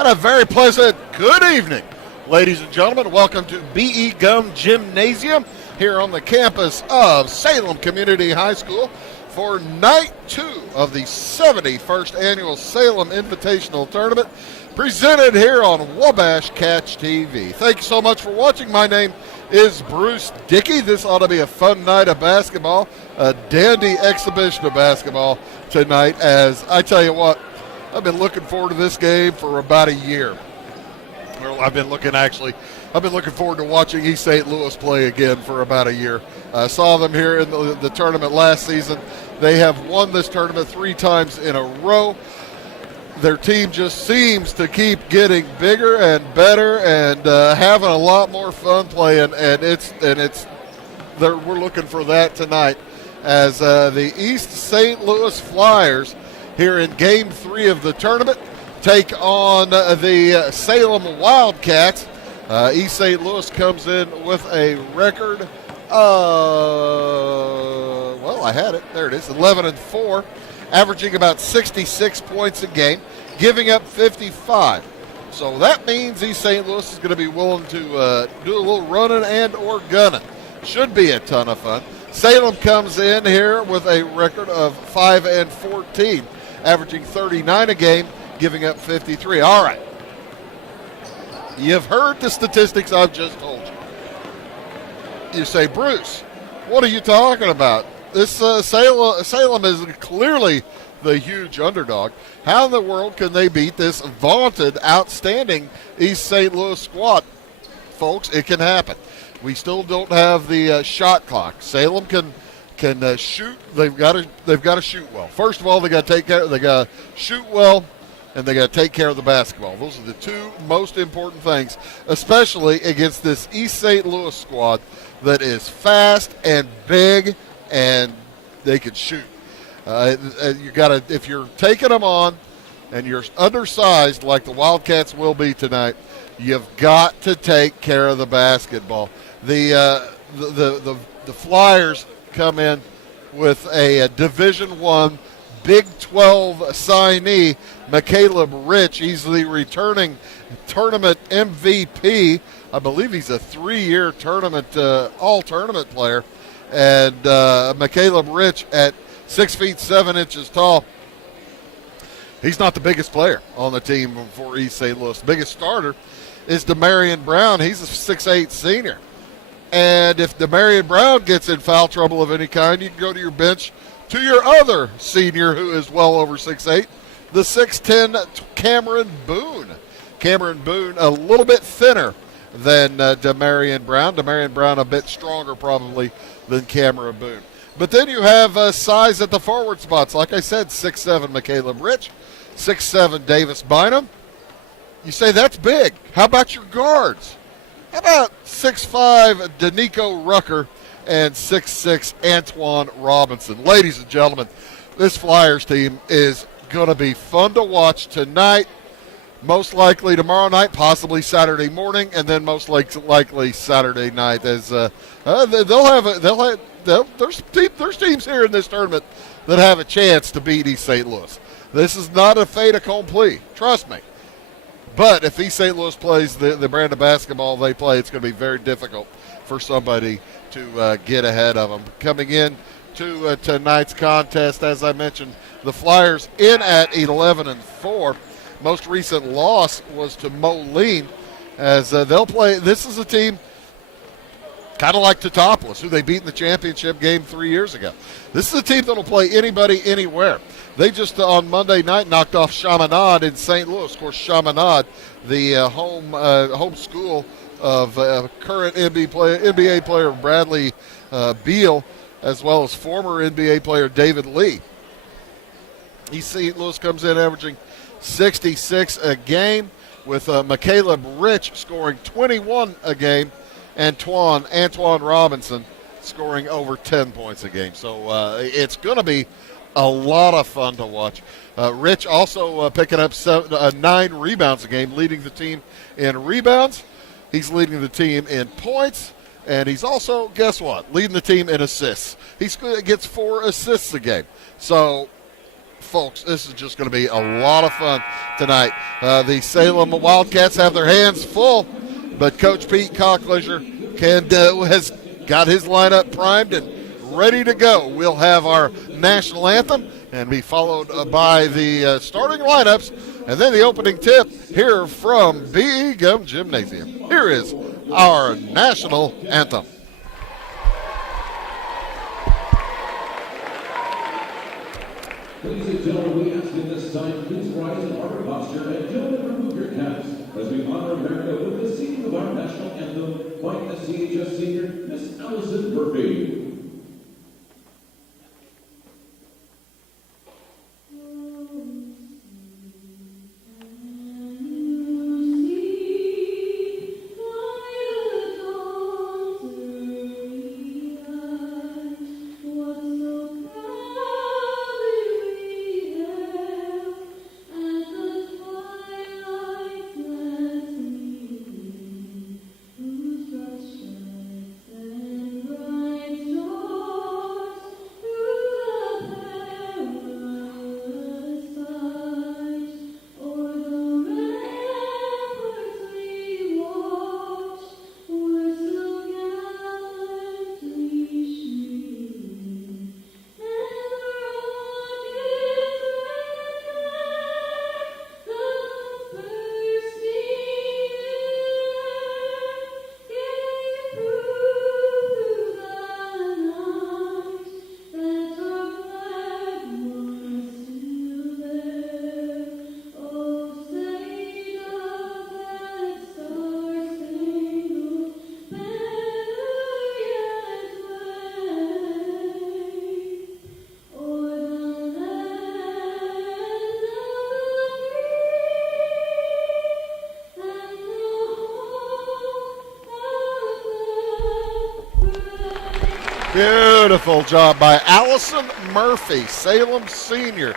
And a very pleasant good evening, ladies and gentlemen. Welcome to B.E. Gum Gymnasium here on the campus of Salem Community High School for night 2 of the 71st annual Salem Invitational Tournament, presented here on Wabash Catch TV. Thank you so much for watching. My name is Bruce Dickey. This ought to be a fun night of basketball, a dandy exhibition of basketball tonight, as I tell you what, I've been looking forward to this game for about a year. Well, I've been looking forward to watching East St. Louis play again for about a year. I saw them here in the tournament last season. They have won this tournament 3 times in a row. Their team just seems to keep getting bigger and better and having a lot more fun playing, we're looking for that tonight as the East St. Louis Flyers here in Game 3 of the tournament take on the Salem Wildcats. East St. Louis comes in with a record of, I had it. There it is, 11-4, averaging about 66 points a game, giving up 55. So that means East St. Louis is going to be willing to do a little running and or gunning. Should be a ton of fun. Salem comes in here with a record of 5-14. Averaging 39 a game, giving up 53. All right. You've heard the statistics I've just told you. You say, Bruce, what are you talking about? This Salem is clearly the huge underdog. How in the world can they beat this vaunted, outstanding East St. Louis squad? Folks, it can happen. We still don't have the shot clock. Salem can shoot. They've got to shoot well. First of all, they got to shoot well, and they got to take care of the basketball. Those are the 2 most important things, especially against this East St. Louis squad that is fast and big, and they can shoot. If you're taking them on, and you're undersized like the Wildcats will be tonight, you've got to take care of the basketball. The Flyers come in with a Division I Big 12 signee, McCaleb Rich. He's the returning tournament MVP. I believe he's a 3-year tournament all-tournament player. And McCaleb Rich at 6 feet 7 inches tall. He's not the biggest player on the team for East St. Louis. The biggest starter is Demarion Brown. He's a 6'8 senior. And if Demarion Brown gets in foul trouble of any kind, you can go to your bench to your other senior who is well over 6'8", the 6'10 Cameron Boone. Cameron Boone a little bit thinner than Demarion Brown. Demarion Brown a bit stronger probably than Cameron Boone. But then you have size at the forward spots. Like I said, 6'7 McCaleb Rich, 6'7 Davis Bynum. You say that's big. How about your guards? How about 6'5 Danico Rucker and 6'6 Antoine Robinson? Ladies and gentlemen, this Flyers team is going to be fun to watch tonight, most likely tomorrow night, possibly Saturday morning, and then most likely Saturday night. As there's teams here in this tournament that have a chance to beat East St. Louis. This is not a fait accompli, trust me. But if East St. Louis plays the brand of basketball they play, it's going to be very difficult for somebody to get ahead of them. Coming in to tonight's contest, as I mentioned, the Flyers in at 11-4. Most recent loss was to Moline, as they'll play. This is a team kind of like Teutopolis, who they beat in the championship game 3 years ago. This is a team that will play anybody, anywhere. They just, on Monday night, knocked off Chaminade in St. Louis. Of course, Chaminade, the home school of current NBA player Bradley Beal, as well as former NBA player David Lee. East St. Louis comes in averaging 66 a game, with McCaleb Rich scoring 21 a game, and Antoine Robinson scoring over 10 points a game. So it's going to be a lot of fun to watch. Rich also picking up 9 rebounds a game, leading the team in rebounds. He's leading the team in points, and he's also, guess what, leading the team in assists. He gets 4 assists a game. So folks, this is just going to be a lot of fun tonight. The Salem Wildcats have their hands full, but Coach Pete Cockleisure has got his lineup primed and ready to go. We'll have our national anthem and be followed by the starting lineups and then the opening tip here from B.E. Gum Gymnasium. Here is our national anthem. Ladies and gentlemen, we ask you this time, please rise in our posture and gentlemen remove your caps as we honor America with the singing of our national anthem by the CHS senior, Miss Allison Murphy. Beautiful job by Allison Murphy, Salem senior.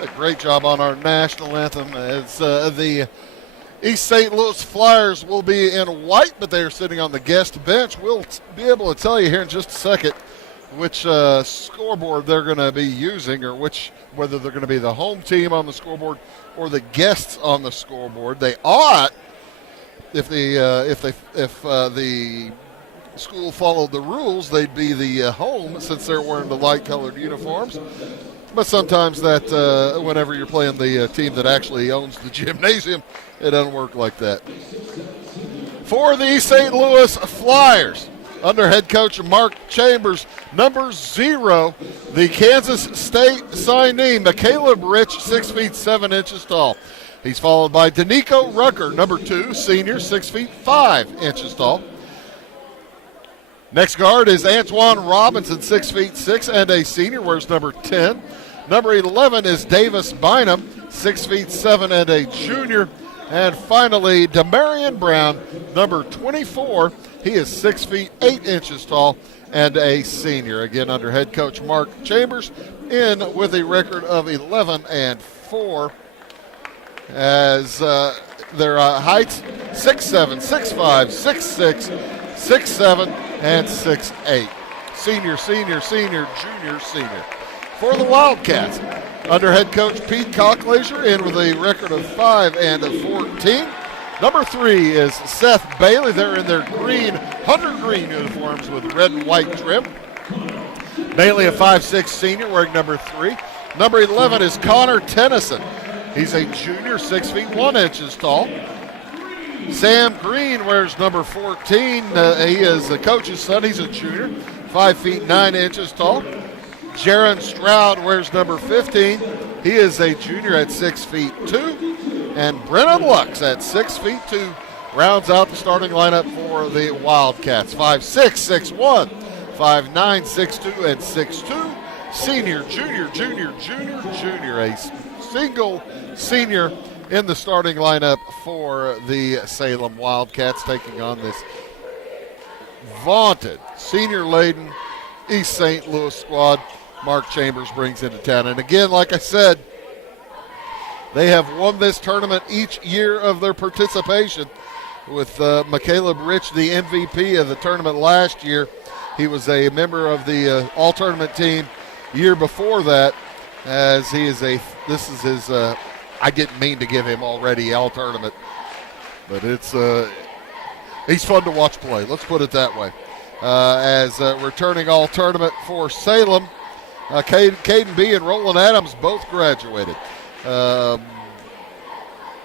A great job on our national anthem as the East St. Louis Flyers will be in white, but they are sitting on the guest bench. We'll be able to tell you here in just a second which scoreboard they're going to be using, or whether they're going to be the home team on the scoreboard or the guests on the scoreboard. They ought, if the school followed the rules, they'd be the home since they're wearing the light-colored uniforms. But sometimes that, whenever you're playing the team that actually owns the gymnasium, it doesn't work like that. For the St. Louis Flyers, under head coach Mark Chambers, number 0, the Kansas State signee, McCaleb Rich, 6 feet 7 inches tall. He's followed by Danico Rucker, number 2, senior, 6 feet 5 inches tall. Next guard is Antoine Robinson, 6 feet 6 and a senior, wears number 10. Number 11 is Davis Bynum, 6 feet 7 and a junior. And finally, Demarion Brown, number 24. He is 6 feet 8 inches tall and a senior. Again, under head coach Mark Chambers, in with a record of 11-4. As their heights, 6'7", 6'5", 6'6", 6'7", and 6'8". Senior, senior, senior, junior, senior. For the Wildcats, under head coach Pete Cockleisure, in with a record of 5-14. Number 3 is Seth Bailey. They're in their green, hunter green uniforms with red and white trim. Bailey, a 5'6" senior, wearing number 3. Number 11 is Connor Tennyson. He's a junior, 6 feet 1 inches tall. Sam Green wears number 14. He is the coach's son. He's a junior, 5 feet 9 inches tall. Jaron Stroud wears number 15. He is a junior at 6 feet 2. And Brennan Lux at 6 feet 2 rounds out the starting lineup for the Wildcats. 5'6", 6'1", 5'9", 6'2", and 6'2". Senior, junior, junior, junior, junior. A single senior in the starting lineup for the Salem Wildcats, taking on this vaunted, senior-laden East St. Louis squad Mark Chambers brings into town. And again, like I said, they have won this tournament each year of their participation, with McCaleb Rich, the MVP of the tournament last year. He was a member of the all-tournament team year before that. as he is this is his, I didn't mean to give him already all tournament, but he's fun to watch play. Let's put it that way. As returning all tournament for Salem, Caden B and Roland Adams both graduated.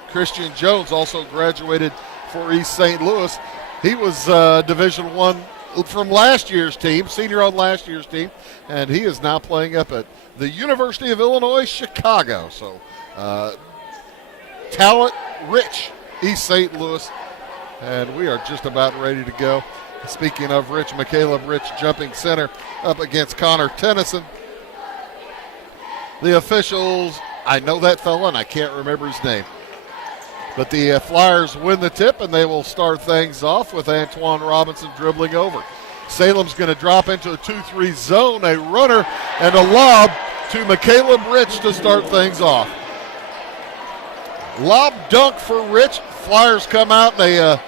Christian Jones also graduated for East St. Louis. He was Division I from last year's team, senior on last year's team, and he is now playing up at the University of Illinois, Chicago. So talent rich East St. Louis, and we are just about ready to go. Speaking of Rich, McCaleb Rich jumping center up against Connor Tennyson. The officials, I know that fella and I can't remember his name, but the Flyers win the tip and they will start things off with Antoine Robinson dribbling over. Salem's going to drop into a 2-3 zone, a runner and a lob to McCaleb Rich to start things off. Lob dunk for Rich. Flyers come out in a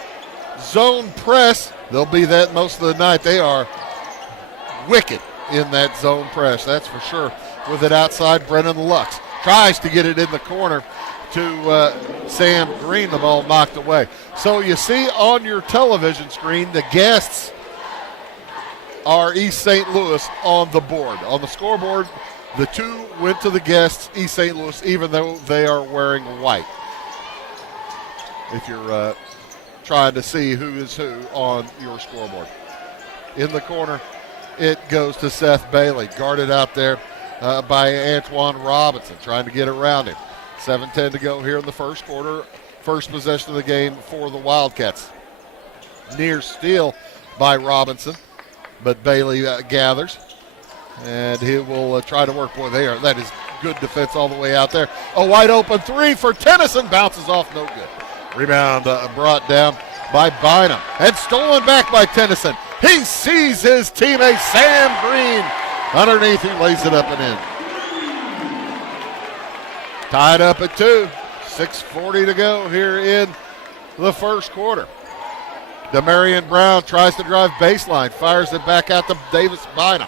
zone press. They'll be that most of the night. They are wicked in that zone press, that's for sure. With it outside, Brennan Lux tries to get it in the corner to Sam Green. The ball knocked away. So you see on your television screen, the guests are East St. Louis on the board. On the scoreboard, the two went to the guests, East St. Louis, even though they are wearing white. If you're trying to see who is who on your scoreboard. In the corner, it goes to Seth Bailey, guarded out there by Antoine Robinson, trying to get around him. 7:10 to go here in the first quarter. First possession of the game for the Wildcats. Near steal by Robinson, but Bailey gathers, and he will try to work. Boy, that is good defense all the way out there. A wide open three for Tennyson, bounces off, no good. Rebound brought down by Bynum and stolen back by Tennyson. He sees his teammate Sam Green underneath. He lays it up and in. Tied up at 2. 6:40 to go here in the first quarter. Demarion Brown tries to drive baseline, fires it back out to Davis Bynum.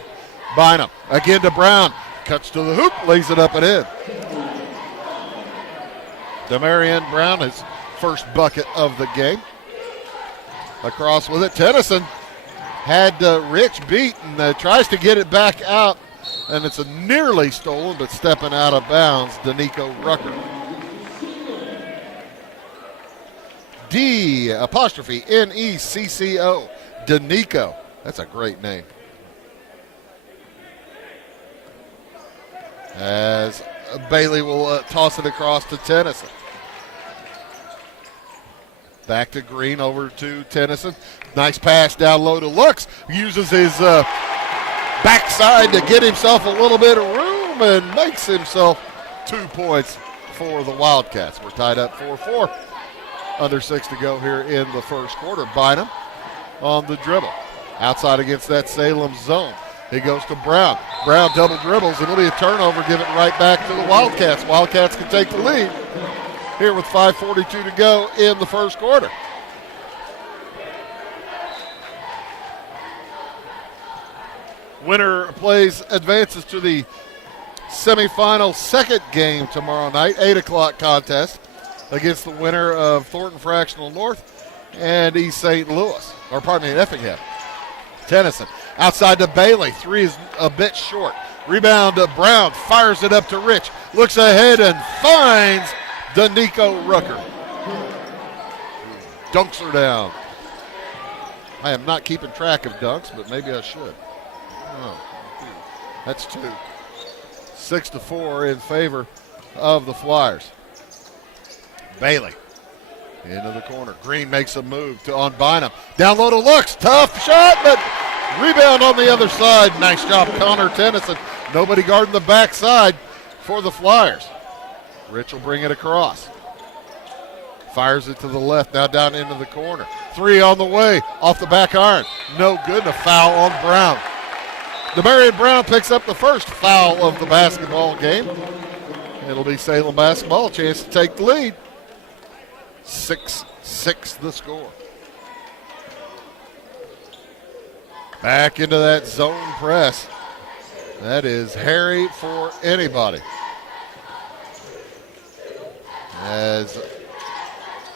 Bynum again to Brown, cuts to the hoop, lays it up and in. Demarion Brown, his first bucket of the game. Across with it, Tennyson had Rich beat and tries to get it back out, and it's a nearly stolen, but stepping out of bounds, Danico Rucker. D''Necco, Danico. That's a great name. As Bailey will toss it across to Tennyson. Back to Green, over to Tennyson. Nice pass down low to Lux. Uses his backside to get himself a little bit of room and makes himself 2 points for the Wildcats. We're tied up 4-4. Under 6 to go here in the first quarter. Bynum on the dribble. Outside against that Salem zone. He goes to Brown. Brown double dribbles, and it'll be a turnover. Give it right back to the Wildcats. Wildcats can take the lead here with 5:42 to go in the first quarter. Winner advances to the semifinal second game tomorrow night, 8 o'clock contest against the winner of Thornton Fractional North and East St. Louis, Effingham. Tennyson outside to Bailey. 3 is a bit short. Rebound to Brown, fires it up to Rich. Looks ahead and finds Danico Rucker. Dunks her down. I am not keeping track of dunks, but maybe I should. Oh, that's 2. 6-4 in favor of the Flyers. Bailey into the corner. Green makes a move on Bynum. Down low to Lux. Tough shot, but rebound on the other side. Nice job, Connor Tennyson. Nobody guarding the backside for the Flyers. Rich will bring it across. Fires it to the left, now down into the corner. 3 on the way, off the back iron. No good, and a foul on Brown. Demarion Brown picks up the first foul of the basketball game. It'll be Salem basketball, a chance to take the lead. 6-6 the score. Back into that zone press. That is hairy for anybody. As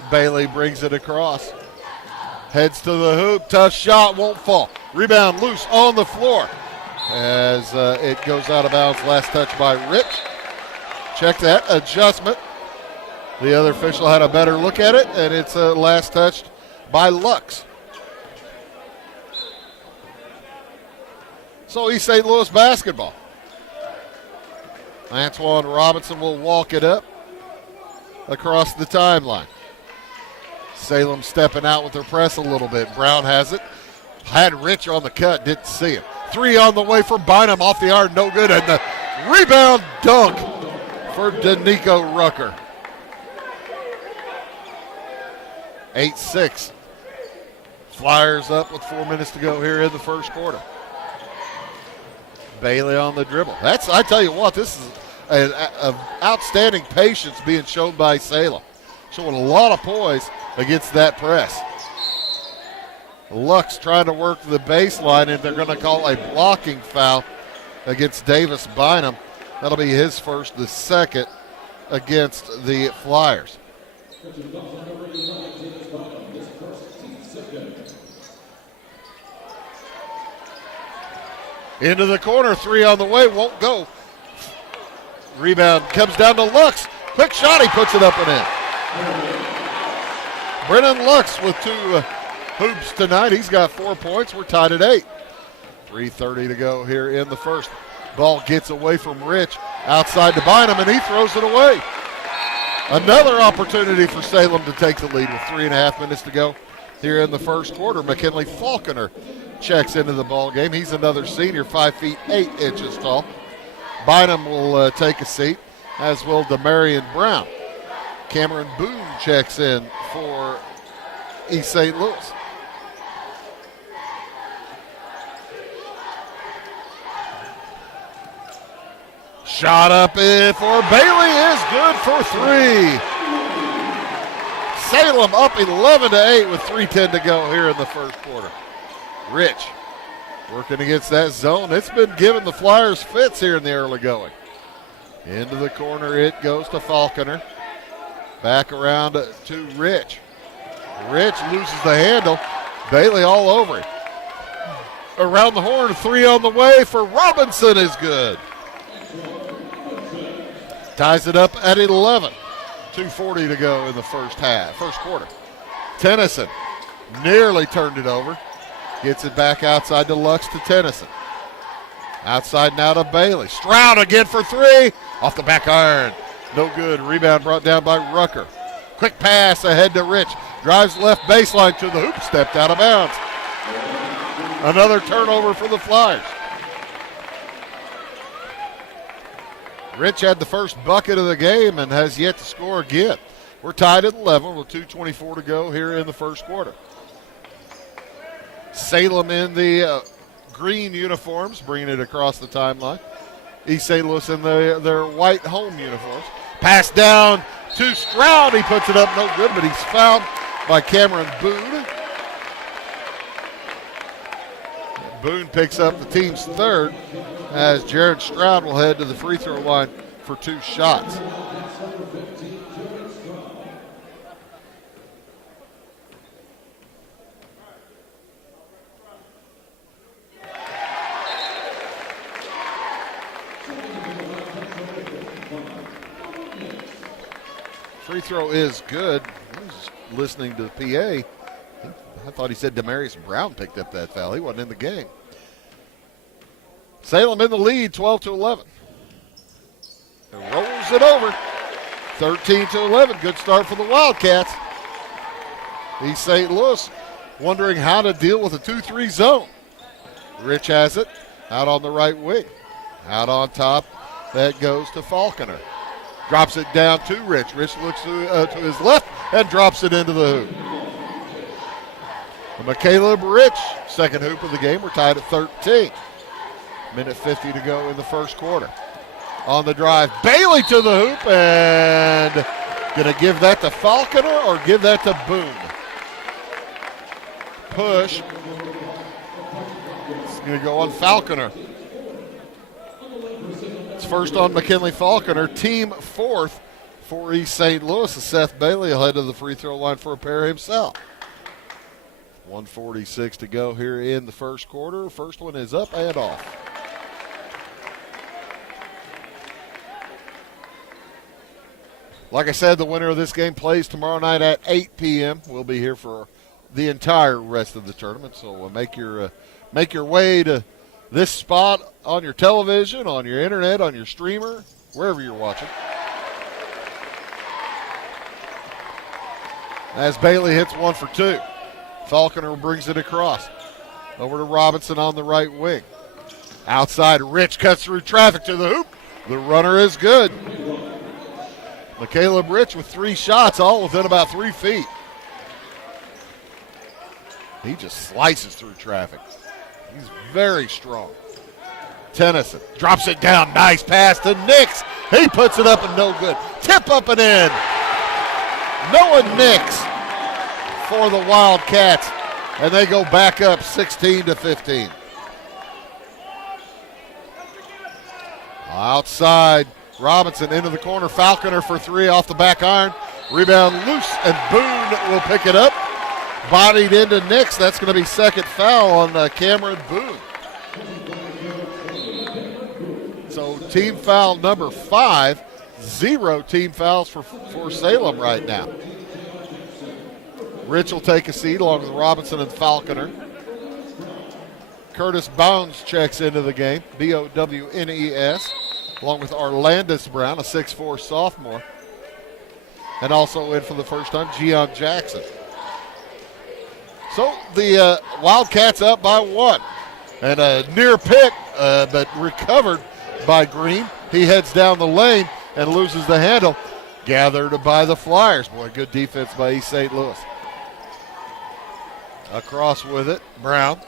Bailey brings it across. Heads to the hoop. Tough shot. Won't fall. Rebound loose on the floor. As it goes out of bounds. Last touch by Rich. Check that. Adjustment. The other official had a better look at it, and it's last touched by Lux. So East St. Louis basketball. Antoine Robinson will walk it up across the timeline. Salem stepping out with their press a little bit. Brown has it. Had Rich on the cut, didn't see him. Three on the way from Bynum off the arc, no good. And the rebound dunk for Danico Rucker. 8-6. Flyers up with 4 minutes to go here in the first quarter. Bailey on the dribble. I tell you what, this is an outstanding patience being shown by Salem. Showing a lot of poise against that press. Lux trying to work the baseline, and they're going to call a blocking foul against Davis Bynum. That'll be his first, the second against the Flyers. Into the corner, three on the way, won't go. Rebound comes down to Lux. Quick shot, he puts it up and in. Brennan Lux with 2 hoops tonight. He's got 4 points. We're tied at 8. 3:30 to go here in the first. Ball gets away from Rich. Outside to Bynum, and he throws it away. Another opportunity for Salem to take the lead with 3.5 minutes to go here in the first quarter. McKinley Falconer checks into the ball game. He's another senior, 5 feet 8 inches tall. Bynum will take a seat, as will Demarion Brown. Cameron Boone checks in for East St. Louis. Shot up for Bailey is good for 3. Salem up 11-8 with 3:10 to go here in the first quarter. Rich working against that zone. It's been giving the Flyers fits here in the early going. Into the corner it goes to Falconer. Back around to Rich. Rich loses the handle. Bailey all over him. Around the horn, 3 on the way for Robinson is good. Ties it up at 11. 2:40 to go in the first quarter. Tennyson nearly turned it over. Gets it back outside to Lux to Tennyson. Outside now to Bailey. Stroud again for 3. Off the back iron. No good. Rebound brought down by Rucker. Quick pass ahead to Rich. Drives left baseline to the hoop. Stepped out of bounds. Another turnover for the Flyers. Rich had the first bucket of the game and has yet to score again. We're tied at 11 with 2:24 to go here in the first quarter. Salem in the green uniforms, bringing it across the timeline. East St. Louis in their white home uniforms. Pass down to Stroud. He puts it up, no good, but he's fouled by Cameron Boone. Boone picks up the team's third as Jared Stroud will head to the free throw line for 2 shots. Free throw is good. I was listening to the PA. I thought he said Demarius Brown picked up that foul. He wasn't in the game. Salem in the lead, 12-11. And rolls it over, 13-11. Good start for the Wildcats. East St. Louis wondering how to deal with a 2-3 zone. Rich has it out on the right wing. Out on top, that goes to Falconer. Drops it down to Rich. Rich looks to his left and drops it into the hoop. McCaleb Rich, second hoop of the game. We're tied at 13. Minute 50 to go in the first quarter. On the drive, Bailey to the hoop, and going to give that to Falconer or give that to Boone? Push. It's going to go on Falconer. first on McKinley Falconer, team fourth for East St. Louis. Seth Bailey will head to the free throw line for a pair himself. 1:46 to go here in the first quarter. First one is up and off. Like I said, the winner of this game plays tomorrow night at 8 p.m. We'll be here for the entire rest of the tournament. So make your way to this spot on your television, on your internet, on your streamer, wherever you're watching. As Bailey hits one for two. Falconer brings it across. Over to Robinson on the right wing. Outside, Rich cuts through traffic to the hoop. The runner is good. Caleb Rich with 3 shots, all within about 3 feet. He just slices through traffic. He's very strong. Tennyson drops it down. Nice pass to Nix. He puts it up and no good. Tip up and in. Noah Nix for the Wildcats, and they go back up 16-15. Outside, Robinson into the corner. Falconer for 3 off the back iron. Rebound loose, and Boone will pick it up. Bodied into Nix. That's going to be second foul on Cameron Boone. So team foul number 5. 0 team fouls for Salem right now. Rich will take a seat along with Robinson and Falconer. Curtis Bones checks into the game, Bownes, along with Arlandis Brown, a 6'4 sophomore. And also in for the first time, Gian Jackson. So the Wildcats up by 1. And a near pick, but recovered by Green. He heads down the lane and loses the handle. Gathered by the Flyers. Boy, good defense by East St. Louis. Across with it, Brown.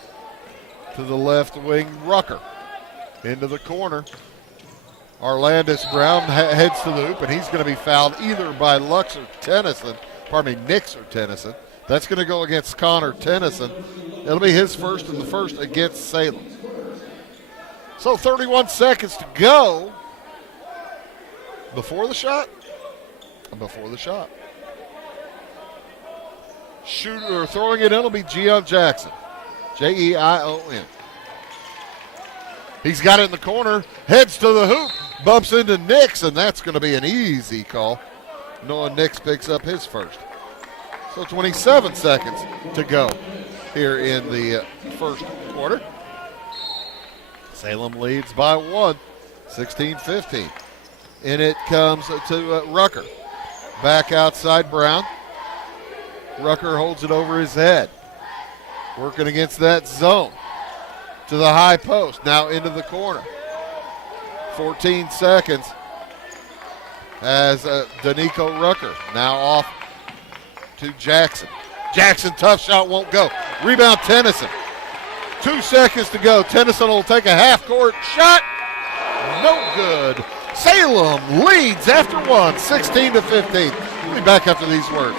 To the left wing, Rucker. Into the corner. Arlandis Brown heads to the hoop, and he's going to be fouled either by Nix or Tennyson. That's going to go against Connor Tennyson. It'll be his first and the first against Salem. So 31 seconds to go. Before the shot? Before the shot. Shooter throwing it in will be Gian Jackson. Jeion. He's got it in the corner, heads to the hoop, bumps into Nix, and that's going to be an easy call. Noah Nix picks up his first. So 27 seconds to go here in the first quarter. Salem leads by 1, 16-15. And it comes to Rucker. Back outside, Brown. Rucker holds it over his head. Working against that zone. To the high post. Now into the corner. 14 seconds. As Danico Rucker now off to Jackson. Jackson, tough shot, won't go. Rebound, Tennyson. 2 seconds to go. Tennyson will take a half-court shot. No good. Salem leads after 1, 16-15. We'll be back after these words.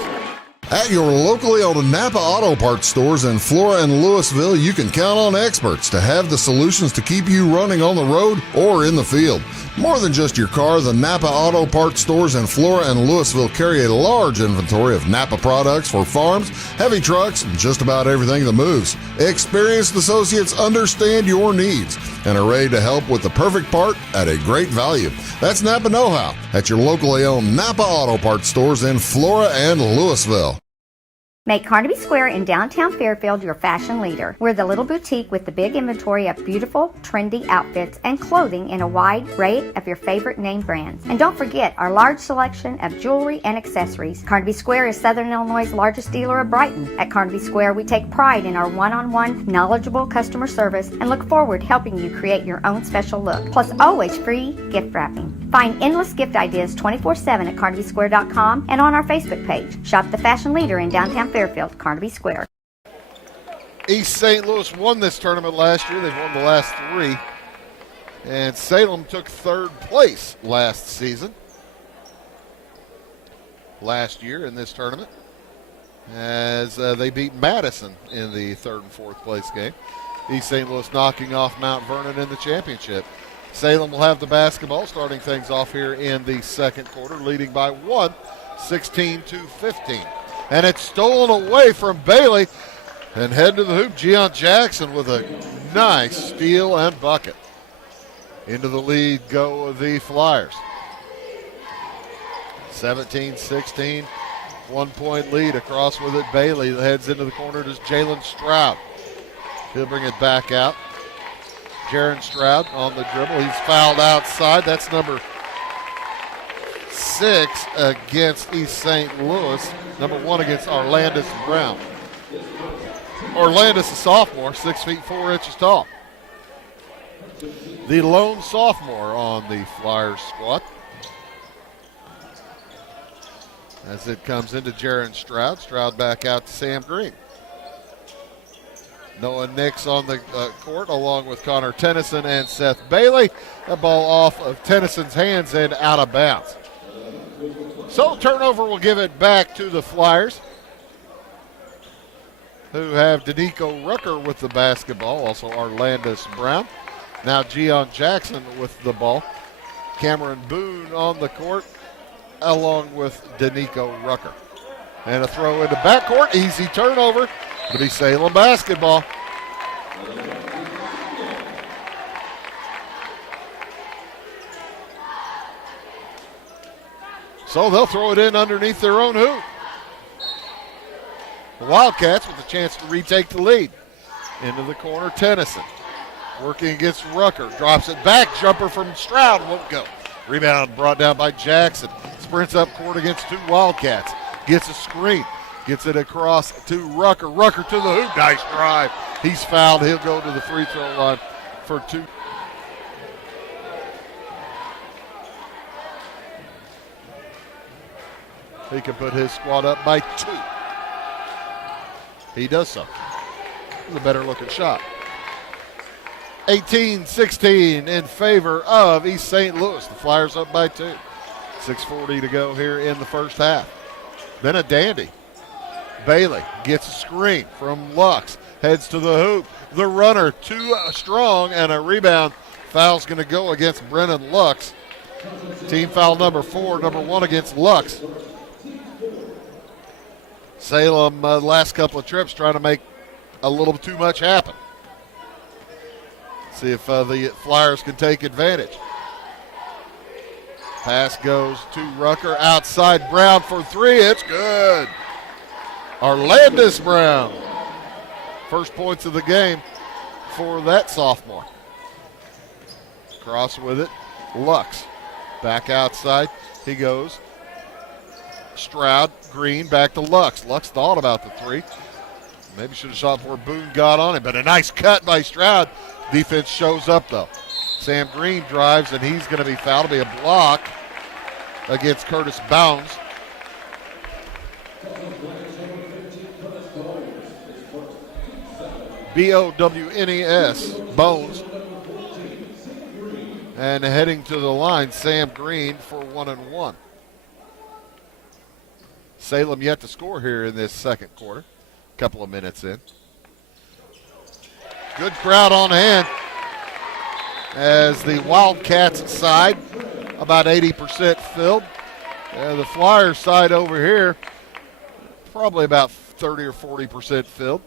At your locally owned Napa Auto Parts stores in Flora and Louisville, you can count on experts to have the solutions to keep you running on the road or in the field. More than just your car, the Napa Auto Parts stores in Flora and Louisville carry a large inventory of Napa products for farms, heavy trucks, and just about everything that moves. Experienced associates understand your needs and are ready to help with the perfect part at a great value. That's Napa Know-How at your locally owned Napa Auto Parts stores in Flora and Louisville. Make Carnaby Square in downtown Fairfield your fashion leader. We're the little boutique with the big inventory of beautiful, trendy outfits and clothing in a wide array of your favorite name brands. And don't forget our large selection of jewelry and accessories. Carnaby Square is Southern Illinois' largest dealer of Brighton. At Carnaby Square, we take pride in our one-on-one, knowledgeable customer service and look forward to helping you create your own special look. Plus, always free gift wrapping. Find endless gift ideas 24/7 at CarnabySquare.com and on our Facebook page. Shop the fashion leader in downtown Fairfield, Carnaby Square. East St. Louis won this tournament last year. They've won the last 3. And Salem took 3rd place last year in this tournament, as they beat Madison in the 3rd and 4th place game. East St. Louis knocking off Mount Vernon in the championship. Salem will have the basketball, starting things off here in the second quarter, leading by 1, 16-15. And it's stolen away from Bailey and head to the hoop. Gian Jackson with a nice steal and bucket. Into the lead go the Flyers. 17-16, 1-point lead. Across with it, Bailey heads into the corner to Jalen Stroud. He'll bring it back out. Jaron Stroud on the dribble. He's fouled outside. That's number 6 against East St. Louis. Number 1 against Orlandis Brown. Orlandis, a sophomore, 6 feet 4 inches tall. The lone sophomore on the Flyers squad. As it comes into Jaron Stroud. Stroud back out to Sam Green. Noah Nix on the court along with Connor Tennyson and Seth Bailey. That ball off of Tennyson's hands and out of bounds. So turnover will give it back to the Flyers, who have Danico Rucker with the basketball, also Orlandis Brown. Now Gian Jackson with the ball. Cameron Boone on the court along with Danico Rucker. And a throw into backcourt, easy turnover. It'll be Salem basketball. So they'll throw it in underneath their own hoop. The Wildcats with a chance to retake the lead. Into the corner, Tennyson. Working against Rucker. Drops it back. Jumper from Stroud won't go. Rebound brought down by Jackson. Sprints up court against 2 Wildcats. Gets a screen. Gets it across to Rucker. Rucker to the hoop. Nice drive. He's fouled. He'll go to the free throw line for 2. He can put his squad up by 2. He does so. It's a better looking shot. 18-16 in favor of East St. Louis. The Flyers up by 2. 6:40 to go here in the first half. Then a dandy. Bailey gets a screen from Lux. Heads to the hoop. The runner too strong, and a rebound. Foul's going to go against Brennan Lux. Team foul number 4, number 1 against Lux. Salem, last couple of trips, trying to make a little too much happen. See if the Flyers can take advantage. Pass goes to Rucker. Outside, Brown for 3. It's good. Orlandis Brown. First points of the game for that sophomore. Cross with it. Lux. Back outside. He goes. Stroud, Green, back to Lux. Lux thought about the 3. Maybe should have shot before Boone got on him, but a nice cut by Stroud. Defense shows up, though. Sam Green drives, and he's going to be fouled. It'll be a block against Curtis Bounds. B-O-W-N-E-S, Bones. And heading to the line, Sam Green for 1-1. Salem yet to score here in this second quarter. Couple of minutes in. Good crowd on hand as the Wildcats side about 80% filled. The Flyers side over here probably about 30 or 40% filled.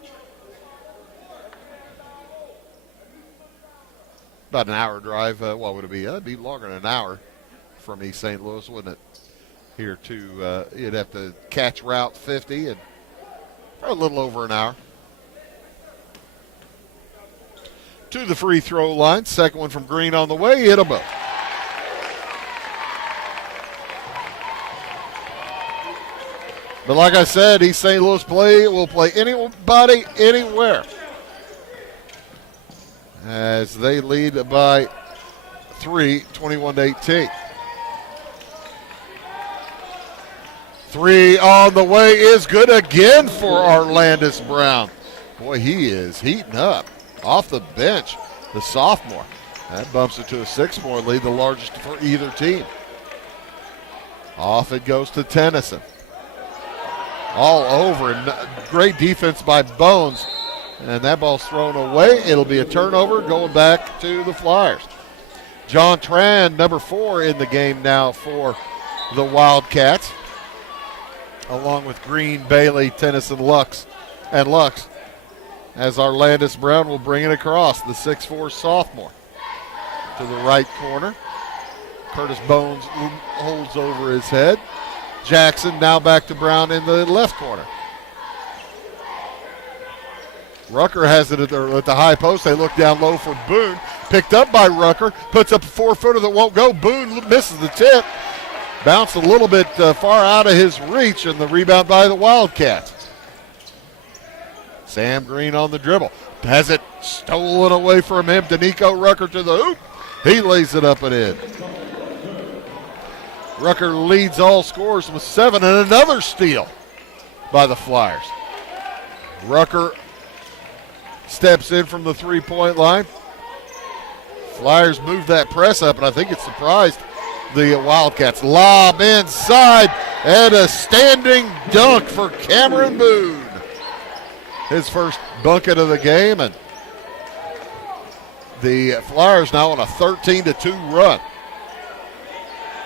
About an hour drive. What would it be? It'd be longer than an hour from East St. Louis, wouldn't it? Here to, you'd have to catch Route 50 and probably a little over an hour. To the free throw line. Second one from Green on the way. Hit them both. But like I said, East St. Louis will play anybody, anywhere. As they lead by 3, 21-18. 3 on the way is good again for Orlandis Brown. Boy, he is heating up. Off the bench, the sophomore. That bumps it to a 6-point lead, the largest for either team. Off it goes to Tennyson. All over, and great defense by Bones. And that ball's thrown away. It'll be a turnover going back to the Flyers. John Tran, number 4 in the game now for the Wildcats, along with Green, Bailey, Tennyson, Lux, as our Landis Brown will bring it across, the 6'4 sophomore. To the right corner. Curtis Bones holds over his head. Jackson now back to Brown in the left corner. Rucker has it at the high post. They look down low for Boone. Picked up by Rucker. Puts up a 4-footer that won't go. Boone misses the tip. Bounced a little bit far out of his reach, and the rebound by the Wildcats. Sam Green on the dribble. Has it stolen away from him. Danico Rucker to the hoop. He lays it up and in. Rucker leads all scorers with 7, and another steal by the Flyers. Rucker steps in from the three-point line. Flyers move that press up, and I think it surprised the Wildcats. Lob inside, and a standing dunk for Cameron Boone. His first bucket of the game, and the Flyers now on a 13-2 run.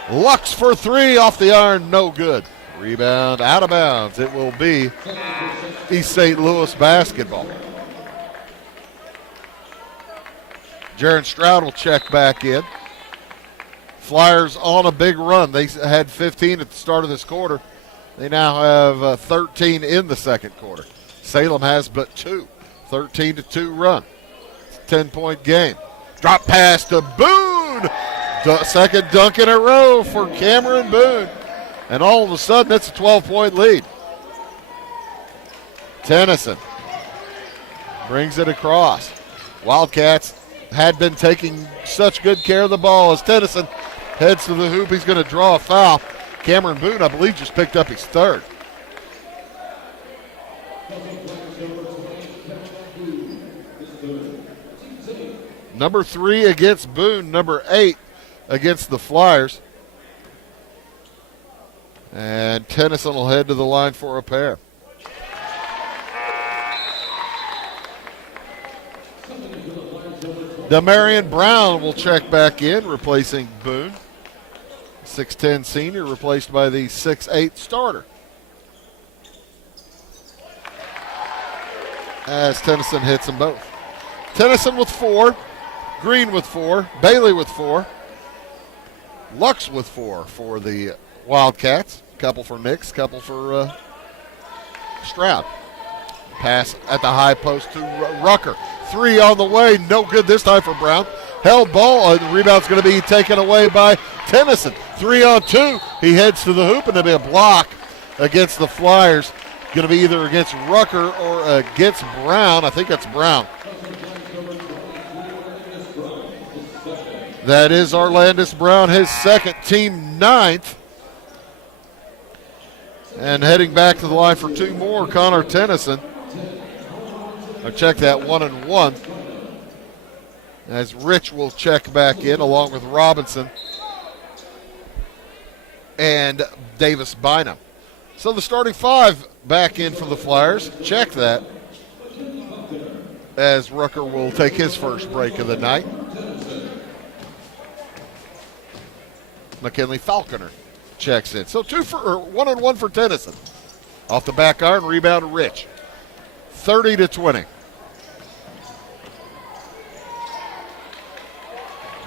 Lux for 3 off the iron, no good. Rebound out of bounds. It will be East St. Louis basketball. Jaron Stroud will check back in. Flyers on a big run. They had 15 at the start of this quarter. They now have 13 in the second quarter. Salem has but 2. 13-2 run. It's a 10-point game. Drop pass to Boone. Second dunk in a row for Cameron Boone. And all of a sudden, it's a 12-point lead. Tennyson brings it across. Wildcats had been taking such good care of the ball as Tennyson heads to the hoop. He's going to draw a foul. Cameron Boone, I believe, just picked up his third. Number 3 against Boone, number 8 against the Flyers. And Tennyson will head to the line for a pair. Demarion Brown will check back in, replacing Boone. 6'10 senior, replaced by the 6'8 starter. As Tennyson hits them both. Tennyson with 4, Green with 4, Bailey with 4, Lux with 4 for the Wildcats. Couple for Nix, couple for Stroud. Pass at the high post to Rucker. 3 on the way, no good this time for Brown. Held ball, the rebound's going to be taken away by Tennyson. 3 on 2, he heads to the hoop, and there'll be a block against the Flyers. Going to be either against Rucker or against Brown. I think that's Brown. That is Arlandis Brown, his second, team 9th. And heading back to the line for 2 more, Connor Tennyson. I'll check that 1-1. As Rich will check back in along with Robinson and Davis Bynum. So the starting 5 back in for the Flyers. Check that. As Rucker will take his first break of the night. McKinley Falconer checks in. So 1-1 for Tennyson. Off the back iron, rebound Rich. 30-20.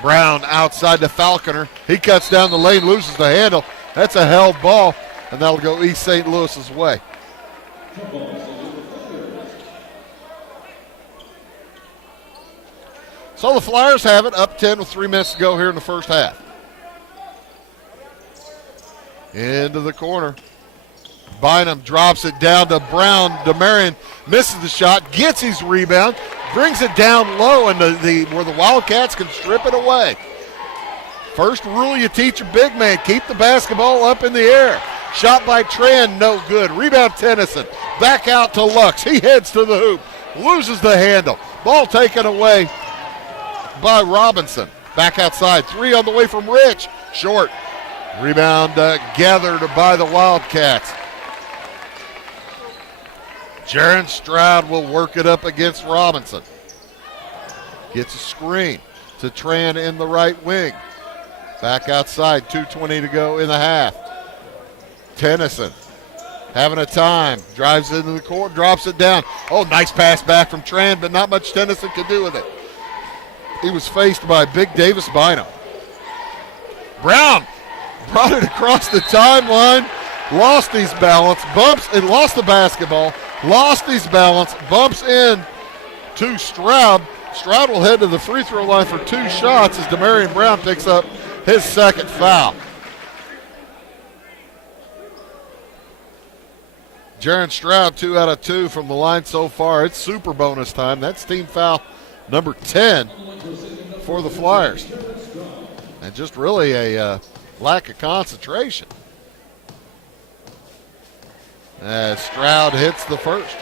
Brown outside to Falconer. He cuts down the lane, loses the handle. That's a held ball, and that'll go East St. Louis's way. So the Flyers have it, up 10 with 3 minutes to go here in the first half. Into the corner. Bynum drops it down to Brown. Demarion misses the shot, gets his rebound, brings it down low, and where the Wildcats can strip it away. First rule you teach a big man, keep the basketball up in the air. Shot by Tran, no good. Rebound Tennyson. Back out to Lux. He heads to the hoop, loses the handle. Ball taken away by Robinson. Back outside, 3 on the way from Rich. Short. Rebound gathered by the Wildcats. Jaron Stroud will work it up against Robinson. Gets a screen. to Tran in the right wing. Back outside, 2:20 to go in the half. Tennyson having a time, drives into the court, drops it down. Oh, nice pass back from Tran, but not much Tennyson could do with it. He was faced by big Davis Bynum. Brown brought it across the timeline, lost his balance, bumps and lost the basketball, lost his balance, bumps in to Stroud. Stroud will head to the free throw line for 2 shots as Demarion Brown picks up his second foul. Jaron Stroud, 2 out of 2 from the line so far. It's super bonus time. That's team foul number 10 for the Flyers. And just really a lack of concentration as Stroud hits the first.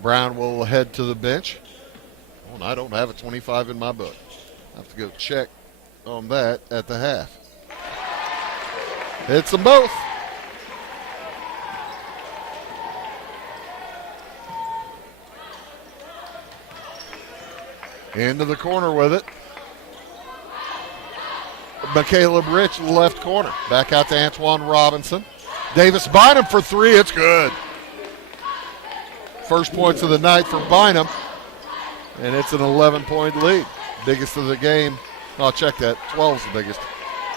Brown will head to the bench. Oh, and I don't have a 25 in my book. I have to go check on that at the half. Hits them both. Into the corner with it. Caleb Rich, left corner. Back out to Antoine Robinson. Davis Bynum for 3. It's good. First points of the night for Bynum. And it's an 11-point lead. Biggest of the game. I'll check that. 12's the biggest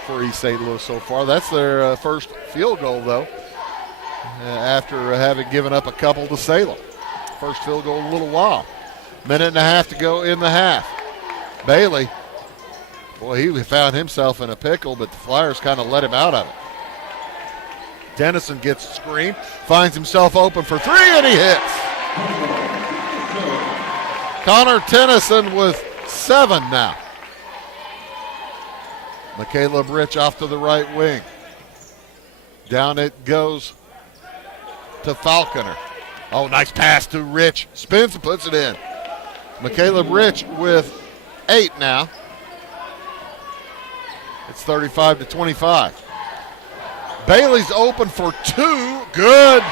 for East St. Louis so far. That's their first field goal, though, after having given up a couple to Salem. First field goal in a little while. Minute and a half to go in the half. Bailey, boy, he found himself in a pickle, but the Flyers kind of let him out of it. Dennison gets a screen, finds himself open for 3, and he hits. Connor Tennyson with 7 now. Caleb Rich off to the right wing. Down it goes to Falconer. Oh, nice pass to Rich. Spins and puts it in. Caleb Rich with 8 now. It's 35-25. Bailey's open for 2. Good.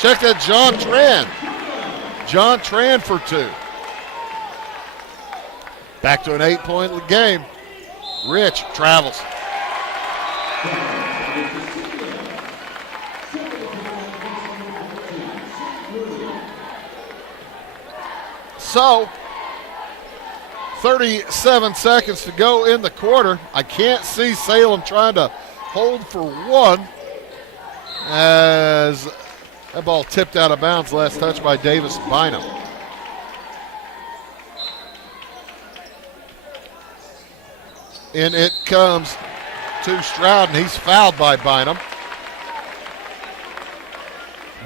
Check that, John Tran. John Tran for 2. Back to an 8-point game. Rich travels. So, 37 seconds to go in the quarter. I can't see Salem trying to hold for 1 as that ball tipped out of bounds. Last touch by Davis Bynum. In it comes to Stroud, and he's fouled by Bynum.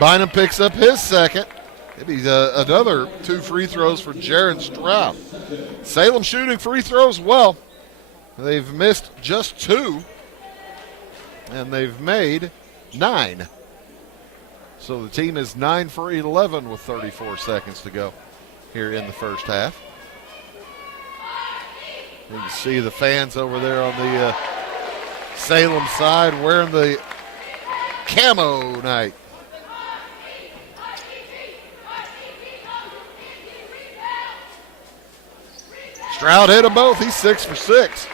Bynum picks up his second. Maybe another 2 free throws for Jaron Stroud. Salem shooting free throws well. They've missed just 2, and they've made 9. So the team is 9 for 11 with 34 seconds to go here in the first half. You can see the fans over there on the Salem side wearing the camo night. Stroud hit them both. He's 6 for 6.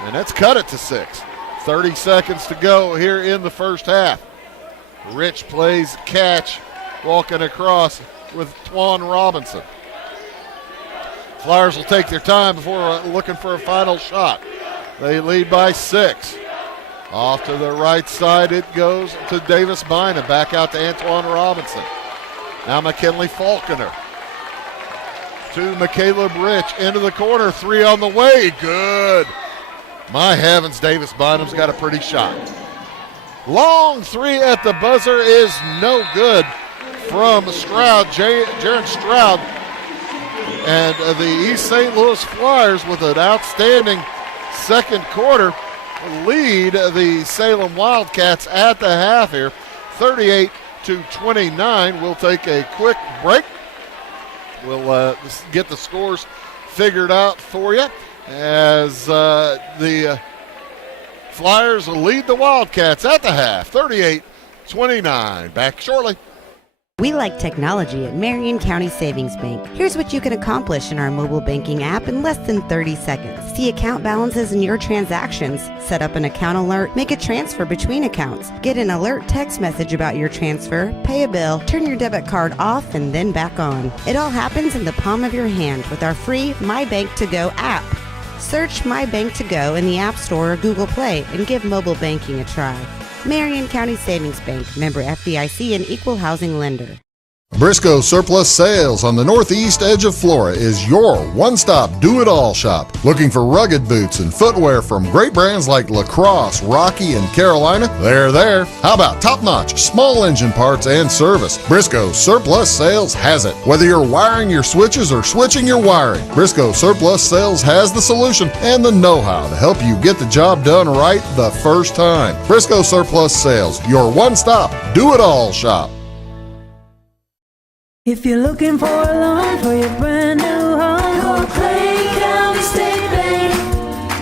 And that's cut it to 6. 30 seconds to go here in the first half. Rich plays catch, walking across with Twan Robinson. Flyers will take their time before looking for a final shot. They lead by 6. Off to the right side it goes to Davis Bynum. Back out to Antoine Robinson. Now McKinley Falconer. To Caleb Rich. Into the corner. 3 on the way. Good. My heavens, Davis Bynum's got a pretty shot. Long 3 at the buzzer is no good from Stroud. Jaron Stroud. And the East St. Louis Flyers, with an outstanding second quarter, lead the Salem Wildcats at the half here, 38-29. We'll take a quick break. We'll get the scores figured out for you as the Flyers will lead the Wildcats at the half, 38-29. Back shortly. We like technology at Marion County Savings Bank. Here's what you can accomplish in our mobile banking app in less than 30 seconds. See account balances in your transactions, set up an account alert, make a transfer between accounts, get an alert text message about your transfer, pay a bill, turn your debit card off and then back on. It all happens in the palm of your hand with our free My Bank to Go app. Search My Bank to Go in the App Store or Google Play and give mobile banking a try. Marion County Savings Bank, member FDIC and equal housing lender. Briscoe Surplus Sales on the northeast edge of Flora is your one-stop do-it-all shop. Looking for rugged boots and footwear from great brands like Lacrosse, Rocky, and Carolina? They're there. How about top-notch small engine parts and service? Briscoe Surplus Sales has it. Whether you're wiring your switches or switching your wiring, Briscoe Surplus Sales has the solution and the know-how to help you get the job done right the first time. Briscoe Surplus Sales, your one-stop do-it-all shop. If you're looking for a loan for your brand new home, call Clay County State Bank.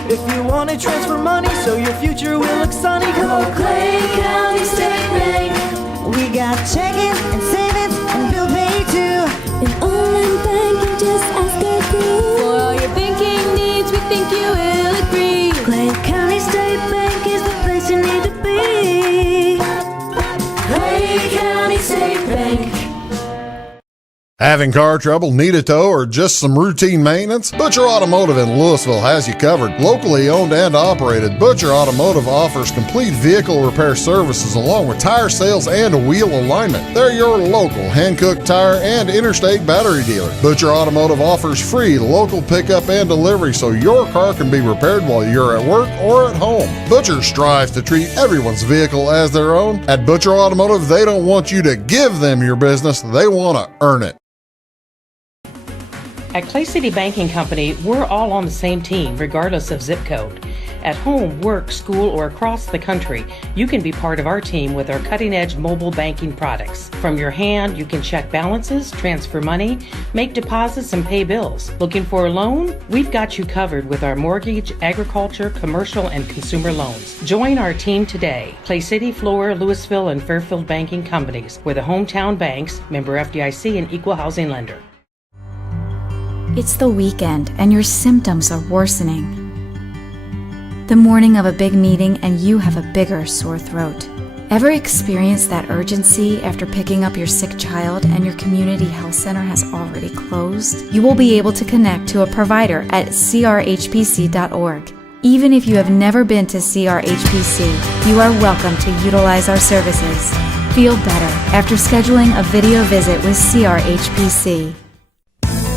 If you want to transfer money so your future will look sunny, call Clay County State Bank. We got checking and savings and bill pay too. An online banking, just ask our crew. For all your banking needs, we think you will agree. Clay County State Bank is the place you need to be. Clay County State Bank. Having car trouble, need a tow, or just some routine maintenance? Butcher Automotive in Louisville has you covered. Locally owned and operated, Butcher Automotive offers complete vehicle repair services along with tire sales and wheel alignment. They're your local hand-cooked tire and interstate battery dealer. Butcher Automotive offers free local pickup and delivery so your car can be repaired while you're at work or at home. Butcher strives to treat everyone's vehicle as their own. At Butcher Automotive, they don't want you to give them your business, they want to earn it. At Clay City Banking Company, we're all on the same team, regardless of zip code. At home, work, school, or across the country, you can be part of our team with our cutting-edge mobile banking products. From your hand, you can check balances, transfer money, make deposits, and pay bills. Looking for a loan? We've got you covered with our mortgage, agriculture, commercial, and consumer loans. Join our team today. Clay City, Flora, Louisville, and Fairfield Banking Companies. We're the hometown banks, member FDIC, and equal housing lender. It's the weekend and your symptoms are worsening. The morning of a big meeting and you have a bigger sore throat. Ever experienced that urgency after picking up your sick child and your community health center has already closed? You will be able to connect to a provider at crhpc.org. Even if you have never been to CRHPC, you are welcome to utilize our services. Feel better after scheduling a video visit with CRHPC.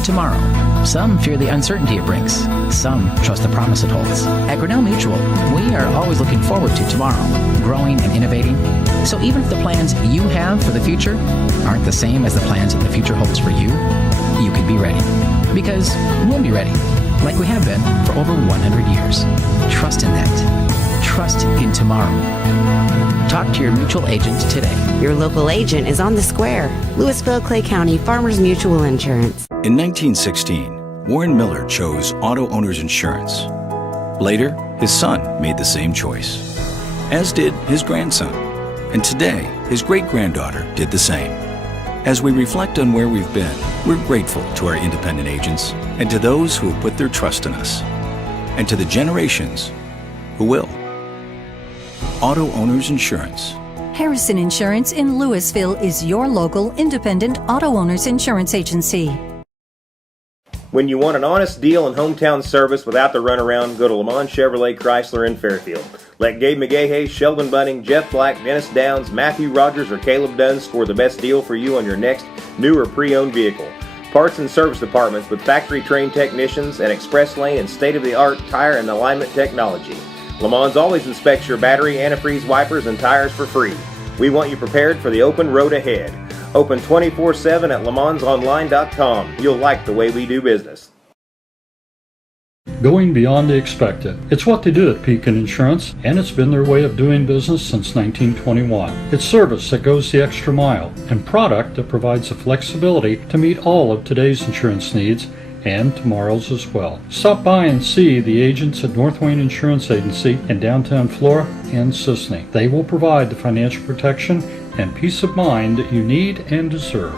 Tomorrow. Some fear the uncertainty it brings. Some trust the promise it holds. At Grinnell Mutual, we are always looking forward to tomorrow, growing and innovating. So even if the plans you have for the future aren't the same as the plans that the future holds for you, you can be ready. Because we'll be ready, like we have been for over 100 years. Trust in that. Trust in tomorrow. Talk to your mutual agent today. Your local agent is on the square. Louisville, Clay County Farmers Mutual Insurance. In 1916, Warren Miller chose Auto Owners Insurance. Later, his son made the same choice, as did his grandson. And today, his great-granddaughter did the same. As we reflect on where we've been, we're grateful to our independent agents and to those who have put their trust in us, and to the generations who will. Auto Owners Insurance. Harrison Insurance in Louisville is your local independent auto owners insurance agency. When you want an honest deal and hometown service without the runaround, go to Lamont Chevrolet Chrysler in Fairfield. Let Gabe McGahey, Sheldon Bunning, Jeff Black, Dennis Downs, Matthew Rogers, or Caleb Dunn score the best deal for you on your next new or pre-owned vehicle. Parts and service departments with factory-trained technicians and express lane and state-of-the-art tire and alignment technology. Lamont always inspects your battery, antifreeze, wipers, and tires for free. We want you prepared for the open road ahead. Open 24/7 at LeMansOnline.com. You'll like the way we do business. Going beyond the expected. It's what they do at Pekin Insurance, and it's been their way of doing business since 1921. It's service that goes the extra mile, and product that provides the flexibility to meet all of today's insurance needs and tomorrow's as well. Stop by and see the agents at North Wayne Insurance Agency in downtown Flora and Sisney. They will provide the financial protection and peace of mind that you need and deserve.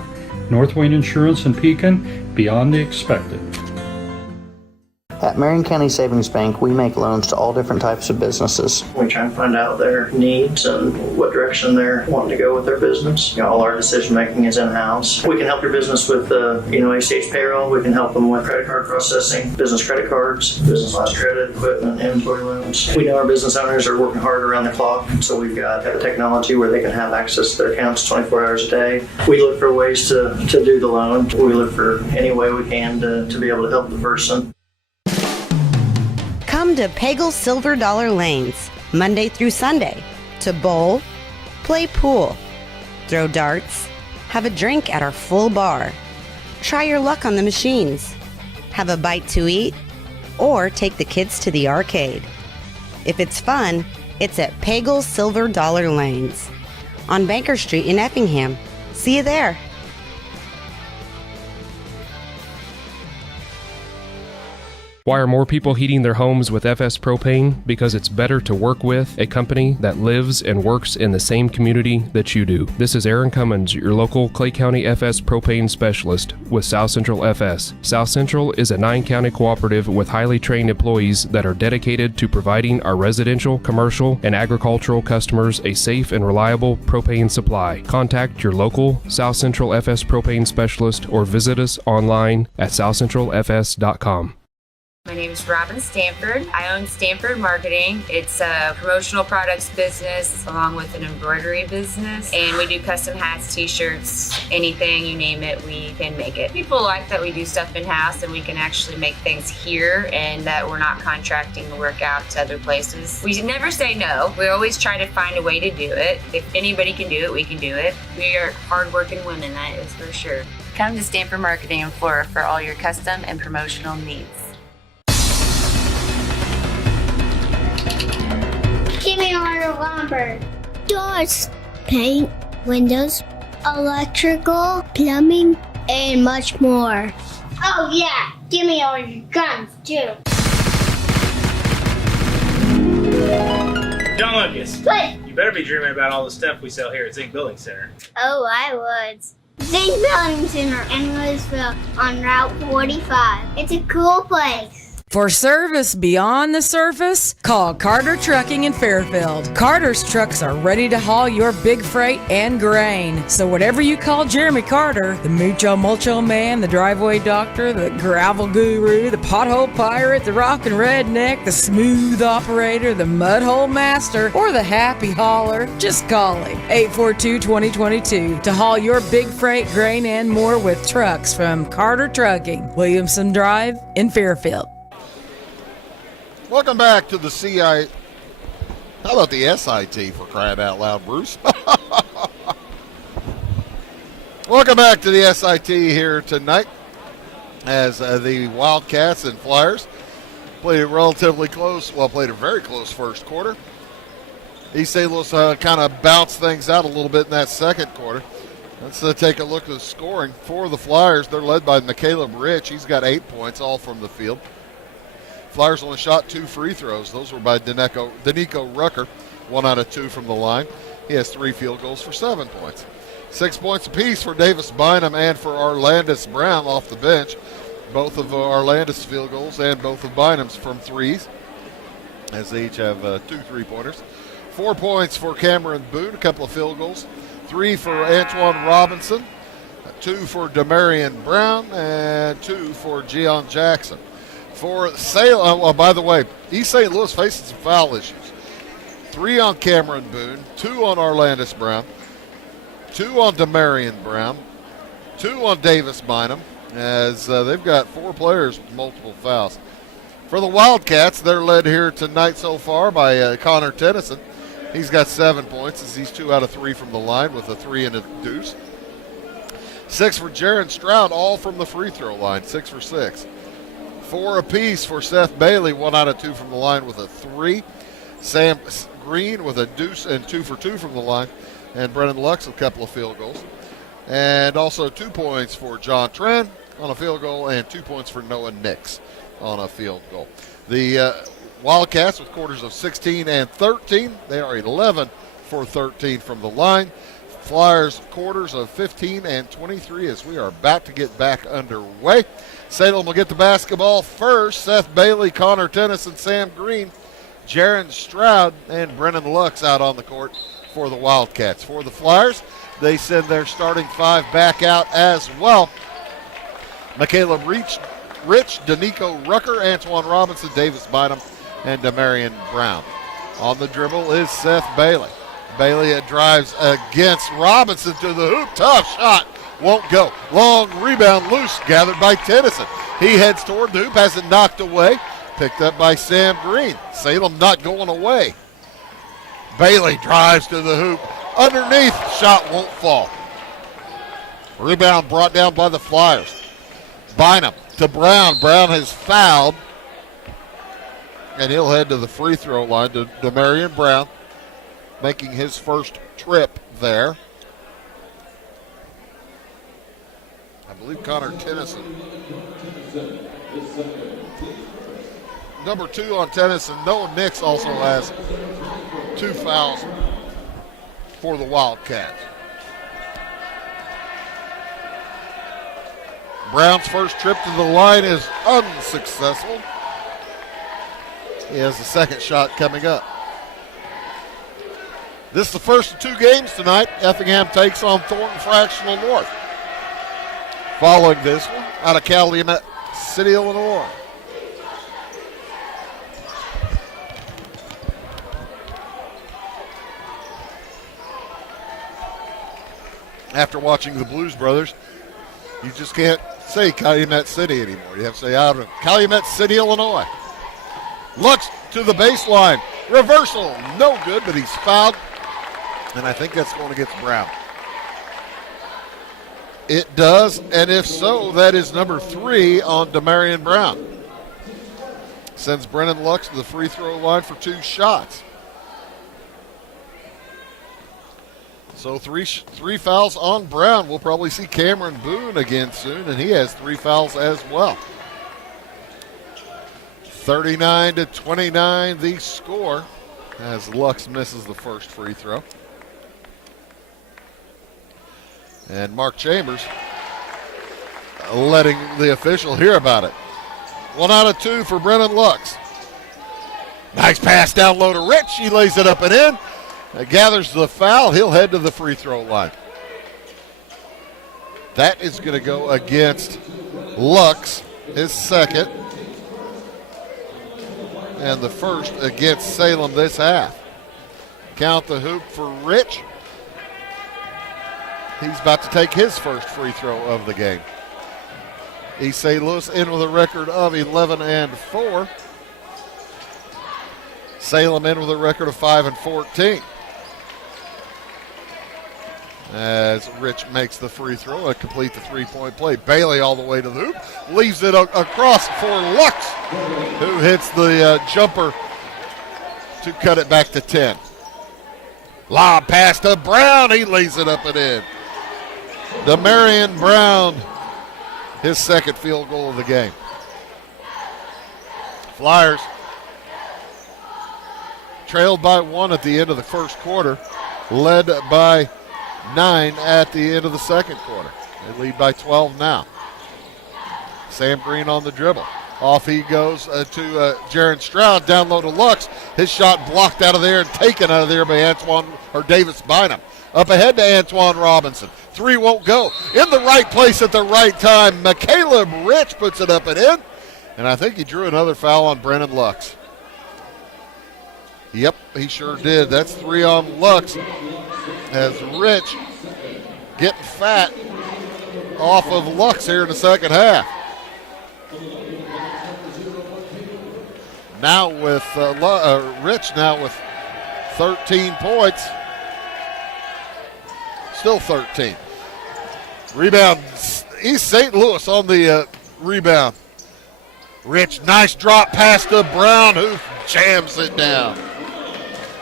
North Wayne Insurance in Pekin, beyond the expected. At Marion County Savings Bank, we make loans to all different types of businesses. We try and find out their needs and what direction they're wanting to go with their business. All our decision making is in-house. We can help your business with ACH payroll. We can help them with credit card processing, business credit cards, business lines credit, equipment, inventory loans. We know our business owners are working hard around the clock, so we've got the technology where they can have access to their accounts 24 hours a day. We look for ways to do the loan. We look for any way we can to be able to help the person. Come to Pagel's Silver Dollar Lanes, Monday through Sunday, to bowl, play pool, throw darts, have a drink at our full bar, try your luck on the machines, have a bite to eat, or take the kids to the arcade. If it's fun, it's at Pagel's Silver Dollar Lanes on Banker Street in Effingham. See you there. Why are more people heating their homes with FS Propane? Because it's better to work with a company that lives and works in the same community that you do. This is Aaron Cummins, your local Clay County FS Propane specialist with South Central FS. South Central is a 9-county cooperative with highly trained employees that are dedicated to providing our residential, commercial, and agricultural customers a safe and reliable propane supply. Contact your local South Central FS Propane specialist or visit us online at southcentralfs.com. My name is Robin Stanford. I own Stanford Marketing. It's a promotional products business along with an embroidery business. And we do custom hats, t-shirts, anything, you name it, we can make it. People like that we do stuff in-house and we can actually make things here and that we're not contracting the work out to other places. We never say no. We always try to find a way to do it. If anybody can do it, we can do it. We are hardworking women, that is for sure. Come to Stanford Marketing in Flora for all your custom and promotional needs. Give me order lumber. Doors, paint, windows, electrical, plumbing, and much more. Oh yeah, give me all your guns too. John Lucas. What? You better be dreaming about all the stuff we sell here at Zink Building Center. Oh, I would. Zink Building Center in Louisville on Route 45. It's a cool place. For service beyond the surface, call Carter Trucking in Fairfield. Carter's trucks are ready to haul your big freight and grain. So whatever you call Jeremy Carter, the Mucho Mulcho Man, the driveway doctor, the gravel guru, the pothole pirate, the rockin' redneck, the smooth operator, the mudhole master, or the happy hauler, just call him. 842-2022 to haul your big freight, grain, and more with trucks from Carter Trucking, Williamson Drive in Fairfield. Welcome back to the CI. How about the SIT, for crying out loud, Bruce? Welcome back to the SIT here tonight as the Wildcats and Flyers played a relatively close, played a very close first quarter. East St. Louis kind of bounced things out a little bit in that second quarter. Let's take a look at the scoring for the Flyers. They're led by McCaleb Rich. He's got 8 points, all from the field. Flyers only shot 2 free throws. Those were by Danico Rucker, 1 out of 2 from the line. He has 3 field goals for 7 points. 6 points apiece for Davis Bynum and for Arlandis Brown off the bench. Both of Arlandis' field goals and both of Bynum's from threes, as they each have 2 3-pointers. 4 points for Cameron Boone, a couple of field goals. 3 for Antoine Robinson, 2 for Demarion Brown, and 2 for Gian Jackson. For Salem, by the way, East St. Louis facing some foul issues. 3 on Cameron Boone, 2 on Arlandis Brown, 2 on Demarion Brown, 2 on Davis Bynum, as they've got 4 players with multiple fouls. For the Wildcats, they're led here tonight so far by Connor Tennyson. He's got 7 points as he's 2 out of 3 from the line with a 3 and a deuce. 6 for Jaron Stroud, all from the free throw line, 6 for 6. 4 apiece for Seth Bailey, 1 out of 2 from the line with a 3. Sam Green with a deuce and 2 for 2 from the line. And Brennan Lux, a couple of field goals. And also 2 points for John Tren on a field goal and 2 points for Noah Nix on a field goal. The Wildcats with quarters of 16 and 13. They are 11 for 13 from the line. Flyers quarters of 15 and 23 as we are about to get back underway. Salem will get the basketball first. Seth Bailey, Connor Tennyson, Sam Green, Jaron Stroud, and Brennan Lux out on the court for the Wildcats. For the Flyers, they send their starting five back out as well. Michaela Rich, Danico Rucker, Antoine Robinson, Davis Bynum, and Demarion Brown. On the dribble is Seth Bailey. Bailey drives against Robinson to the hoop. Tough shot. Won't go. Long rebound loose. Gathered by Tennyson. He heads toward the hoop. Has it knocked away. Picked up by Sam Green. Salem not going away. Bailey drives to the hoop. Underneath. Shot won't fall. Rebound brought down by the Flyers. Bynum to Brown. Brown has fouled. And he'll head to the free throw line to Demarion Brown, making his first trip there. I believe Connor Tennyson. Number 2 on Tennyson. Noah Nix also has 2 fouls for the Wildcats. Brown's first trip to the line is unsuccessful. He has the second shot coming up. This is the first of 2 games tonight. Effingham takes on Thornton Fractional North. Following this one, out of Calumet City, Illinois. After watching the Blues Brothers, you just can't say Calumet City anymore. You have to say out of Calumet City, Illinois. Lux to the baseline. Reversal, no good, but he's fouled. And I think that's going against Brown. It does, and if so, that is number 3 on Demarion Brown. Sends Brennan Lux to the free throw line for 2 shots. So three fouls on Brown. We'll probably see Cameron Boone again soon, and he has 3 fouls as well. 39-29 the score as Lux misses the first free throw. And Mark Chambers letting the official hear about it. 1 out of 2 for Brennan Lux. Nice pass down low to Rich. He lays it up and in. Gathers the foul. He'll head to the free throw line. That is going to go against Lux, his second. And the first against Salem this half. Count the hoop for Rich. He's about to take his first free throw of the game. East St. Louis in with a record of 11-4. Salem in with a record of 5-14. As Rich makes the free throw, complete the three-point play. Bailey all the way to the hoop, leaves it across for Lux, who hits the jumper to cut it back to 10. Lob pass to Brown, he lays it up and in. Demarion Brown, his second field goal of the game. Flyers trailed by 1 at the end of the first quarter, led by 9 at the end of the second quarter. They lead by 12 now. Sam Green on the dribble. Off he goes to Jaron Stroud, down low to Lux. His shot blocked out of there and taken out of there by Davis Bynum. Up ahead to Antoine Robinson. 3 won't go. In the right place at the right time. Caleb Rich puts it up and in. And I think he drew another foul on Brennan Lux. Yep, he sure did. That's 3 on Lux. As Rich getting fat off of Lux here in the second half. Now with Rich now with 13 points. Still 13. Rebound, East St. Louis on the rebound. Rich, nice drop pass to Brown, who jams it down.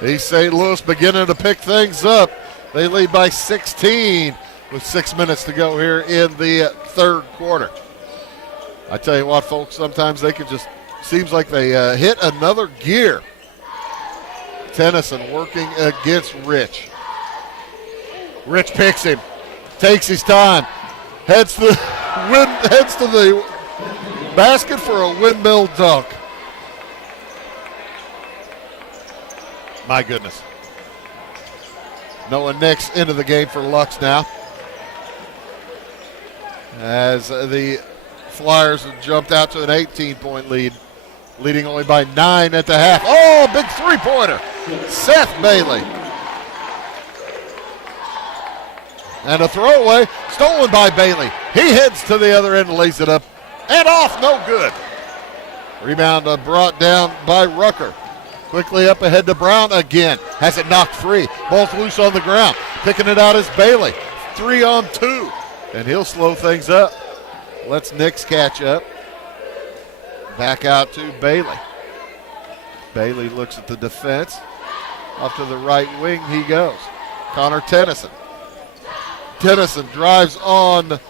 East St. Louis beginning to pick things up. They lead by 16 with 6 minutes to go here in the third quarter. I tell you what, folks, sometimes they can just, seems like they hit another gear. Tennyson working against Rich. Rich picks him, takes his time, heads to the basket for a windmill dunk. My goodness. Noah Nix into the game for Lux now, as the Flyers have jumped out to an 18-point lead, leading only by 9 at the half. Oh, big three-pointer. Seth Bailey. And a throwaway stolen by Bailey. He heads to the other end and lays it up and off. No good. Rebound brought down by Rucker. Quickly up ahead to Brown again. Has it knocked free. Ball's loose on the ground. Picking it out is Bailey. 3-on-2. And he'll slow things up. Lets Nix catch up. Back out to Bailey. Bailey looks at the defense. Off to the right wing he goes. Connor Tennyson. Tennyson drives on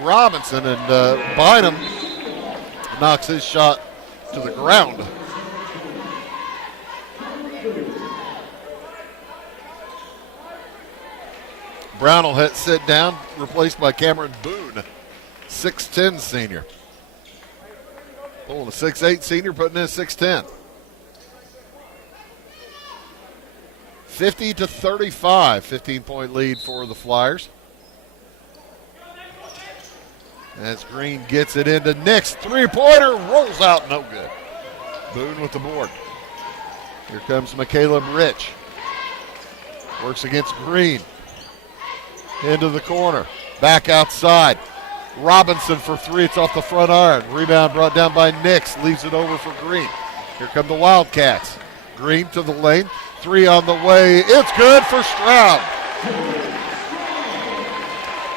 Robinson, and Bynum knocks his shot to the ground. Brown will sit down, replaced by Cameron Boone, 6'10 senior. Pulling a 6'8 senior, putting in a 6'10. 50-35, 15-point lead for the Flyers. As Green gets it into Nix, three-pointer, rolls out, no good. Boone with the board. Here comes McCaleb Rich. Works against Green. Into the corner, back outside. Robinson for three, it's off the front iron. Rebound brought down by Nix, leaves it over for Green. Here come the Wildcats. Green to the lane, three on the way, it's good for Stroud.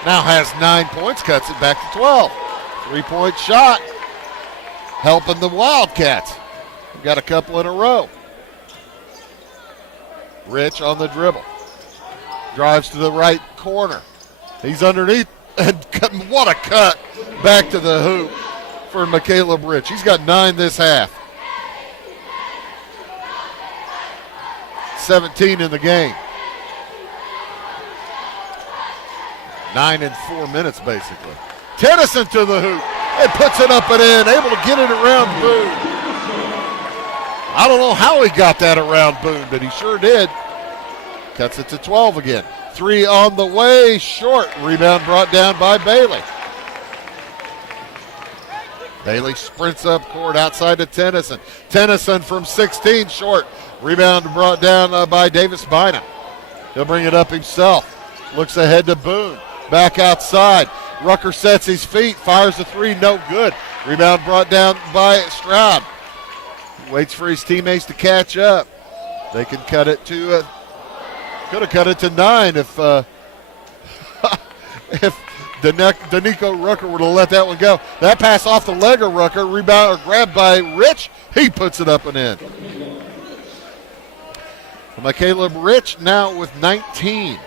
Now has 9 points, cuts it back to 12. 3-point shot, helping the Wildcats. We've got a couple in a row. Rich on the dribble. Drives to the right corner. He's underneath, and what a cut back to the hoop for McCaleb Rich. He's got 9 this half. 17 in the game. 9 and 4 minutes, basically. Tennyson to the hoop and puts it up and in, able to get it around Boone. I don't know how he got that around Boone, but he sure did. Cuts it to 12 again. 3 on the way, short. Rebound brought down by Bailey. Bailey sprints up court outside to Tennyson. Tennyson from 16, short. Rebound brought down by Davis Bynum. He'll bring it up himself. Looks ahead to Boone. Back outside. Rucker sets his feet, fires the three, no good. Rebound brought down by Stroud. Waits for his teammates to catch up. They can cut it to could have cut it to 9 if Danico Rucker would have let that one go. That pass off the leg of Rucker, rebound or grabbed by Rich. He puts it up and in. McCaleb Rich now with 19.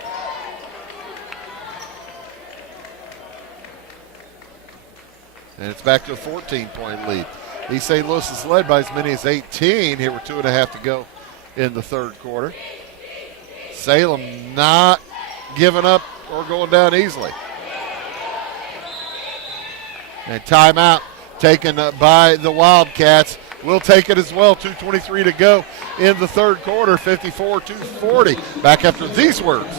And it's back to a 14-point lead. East St. Louis is led by as many as 18. Here with 2.5 to go in the third quarter. Salem not giving up or going down easily. And timeout taken by the Wildcats. We'll take it as well. 2:23 to go in the third quarter. 54-40. Back after these words.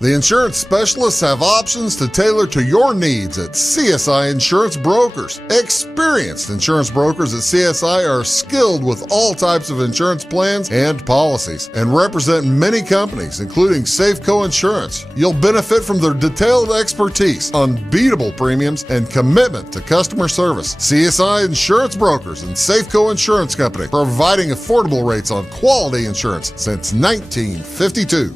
The insurance specialists have options to tailor to your needs at CSI Insurance Brokers. Experienced insurance brokers at CSI are skilled with all types of insurance plans and policies and represent many companies, including Safeco Insurance. You'll benefit from their detailed expertise, unbeatable premiums, and commitment to customer service. CSI Insurance Brokers and Safeco Insurance Company, providing affordable rates on quality insurance since 1952.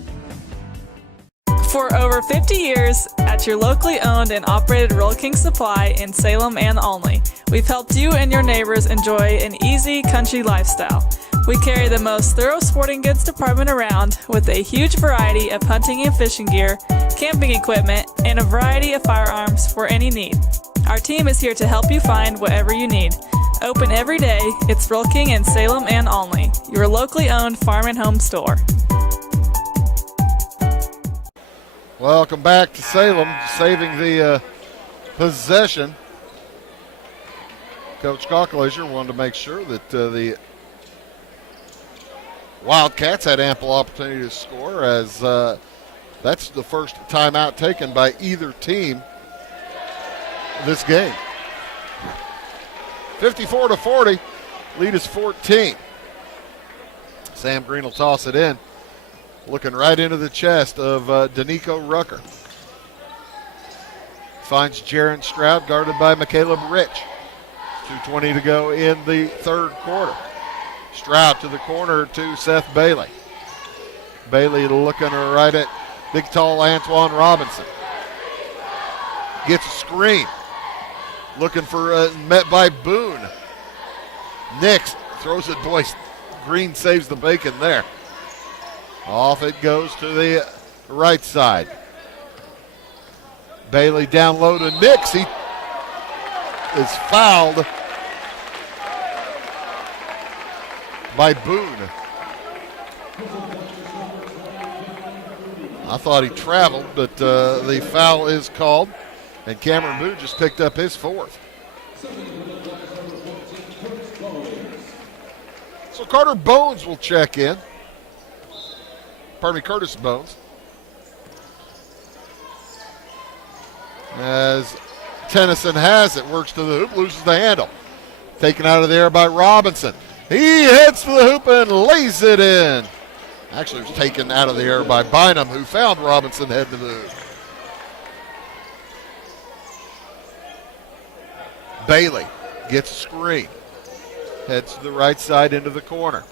For over 50 years, at your locally owned and operated Roll King Supply in Salem and Olney, we've helped you and your neighbors enjoy an easy country lifestyle. We carry the most thorough sporting goods department around with a huge variety of hunting and fishing gear, camping equipment, and a variety of firearms for any need. Our team is here to help you find whatever you need. Open every day, it's Roll King in Salem and Olney, your locally owned farm and home store. Welcome back to Salem, saving the possession. Coach Cockleisure wanted to make sure that the Wildcats had ample opportunity to score, as that's the first timeout taken by either team this game. 54-40, lead is 14. Sam Green will toss it in, looking right into the chest of Danico Rucker. Finds Jaron Stroud, guarded by Caleb Rich. 2:20 to go in the third quarter. Stroud to the corner to Seth Bailey. Bailey looking right at big, tall Antoine Robinson. Gets a screen. Looking for, met by Boone. Nix throws it, boys. Green saves the bacon there. Off it goes to the right side. Bailey down low to Nix. He is fouled by Boone. I thought he traveled, but the foul is called, and Cameron Boone just picked up his fourth. So Carter Bones will check in. Pardon me, Curtis Bones. As Tennyson has it, works to the hoop, loses the handle. Taken out of the air by Robinson. He heads to the hoop and lays it in. Actually, it was taken out of the air by Bynum, who found Robinson head to the hoop. Bailey gets a screen. Heads to the right side into the corner.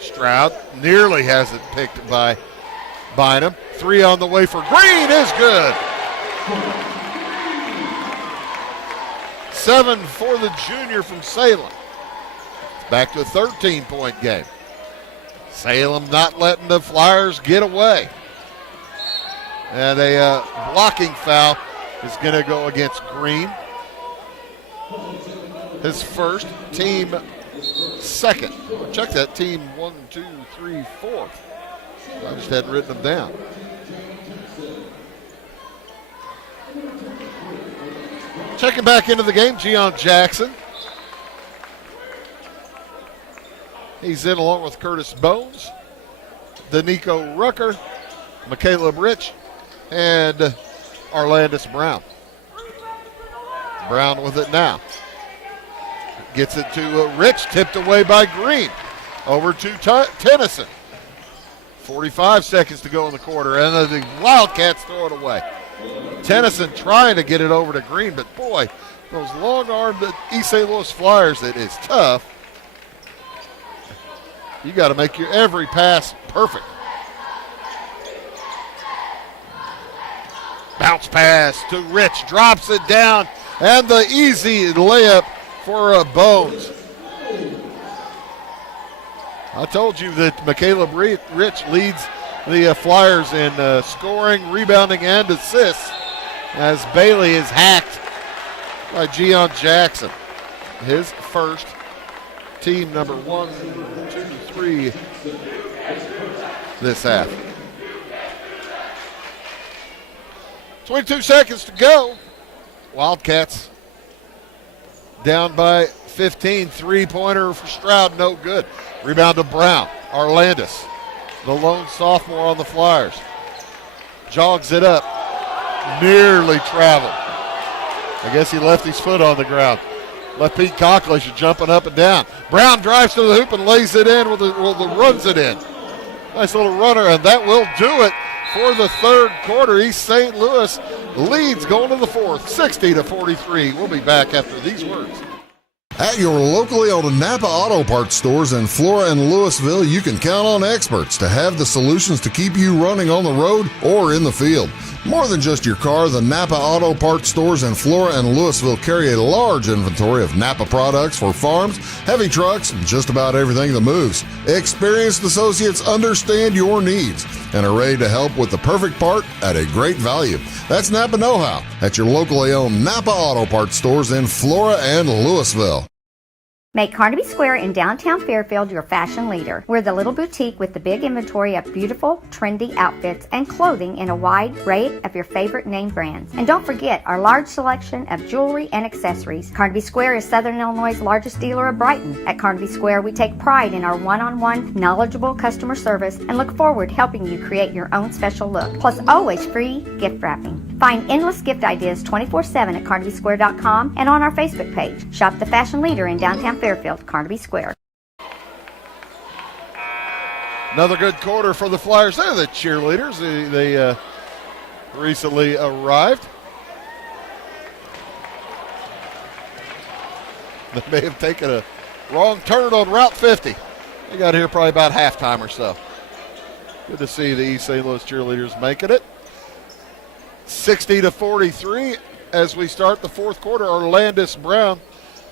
Stroud nearly has it picked by Bynum. Three on the way for Green is good. 7 for the junior from Salem. It's back to a 13-point game. Salem not letting the Flyers get away. And a blocking foul is going to go against Green. His first, team second. Check that, team 1, 2, 3, 4. I just hadn't written them down. Checking back into the game, Gian Jackson. He's in along with Curtis Bones, Danico Rucker, Caleb Rich, and Arlandis Brown. Brown with it now. Gets it to Rich, tipped away by Green. Over to Tennyson. 45 seconds to go in the quarter, and the Wildcats throw it away. Tennyson trying to get it over to Green, but boy, those long-armed East St. Louis Flyers, it is tough. You got to make your every pass perfect. Bounce pass to Rich, drops it down, and the easy layup for Bones. I told you that Caleb Rich leads the Flyers in scoring, rebounding, and assists, as Bailey is hacked by Gian Jackson. His first, team number 1, 2, 3 this half. 22 seconds to go. Wildcats down by 15. Three-pointer for Stroud, no good. Rebound to Brown. Arlandis, the lone sophomore on the Flyers, jogs it up. Nearly traveled. I guess he left his foot on the ground. Left Pete Cockleisure jumping up and down. Brown drives to the hoop and lays it in runs it in. Nice little runner, and that will do it for the third quarter. East St. Louis leads going to the fourth, 60-43. We'll be back after these words. At your locally owned Napa Auto Parts stores in Flora and Louisville, you can count on experts to have the solutions to keep you running on the road or in the field. More than just your car, the Napa Auto Parts stores in Flora and Louisville carry a large inventory of Napa products for farms, heavy trucks, and just about everything that moves. Experienced associates understand your needs and are ready to help with the perfect part at a great value. That's Napa Know-How at your locally owned Napa Auto Parts stores in Flora and Louisville. Make Carnaby Square in downtown Fairfield your fashion leader. We're the little boutique with the big inventory of beautiful, trendy outfits and clothing in a wide array of your favorite name brands. And don't forget our large selection of jewelry and accessories. Carnaby Square is Southern Illinois' largest dealer of Brighton. At Carnaby Square, we take pride in our one-on-one, knowledgeable customer service and look forward to helping you create your own special look. Plus, always free gift wrapping. Find endless gift ideas 24/7 at CarnabySquare.com and on our Facebook page. Shop the fashion leader in downtown Fairfield, Carnaby Square. Another good quarter for the Flyers. They're the cheerleaders. They recently arrived. They may have taken a wrong turn on Route 50. They got here probably about halftime or so. Good to see the East St. Louis cheerleaders making it. 60-43 as we start the fourth quarter. Orlandis Brown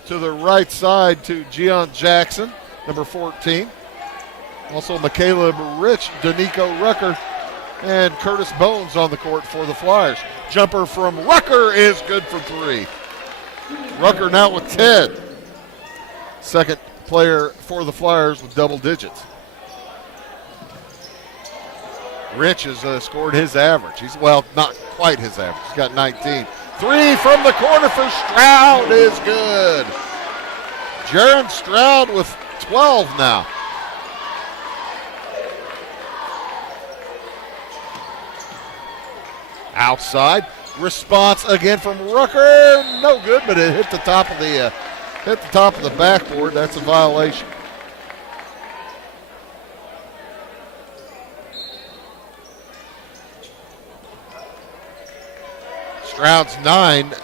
to the right side to Gian Jackson, number 14. Also McCaleb Rich, Danico Rucker, and Curtis Bones on the court for the Flyers. Jumper from Rucker is good for three. Rucker now with 10. Second player for the Flyers with double digits. Rich has scored his average. Not quite his average. He's got 19. Three from the corner for Stroud is good. Jaron Stroud with 12 now. Outside response again from Rucker. No good, but it hit the top of the backboard. That's a violation. Stroud's 9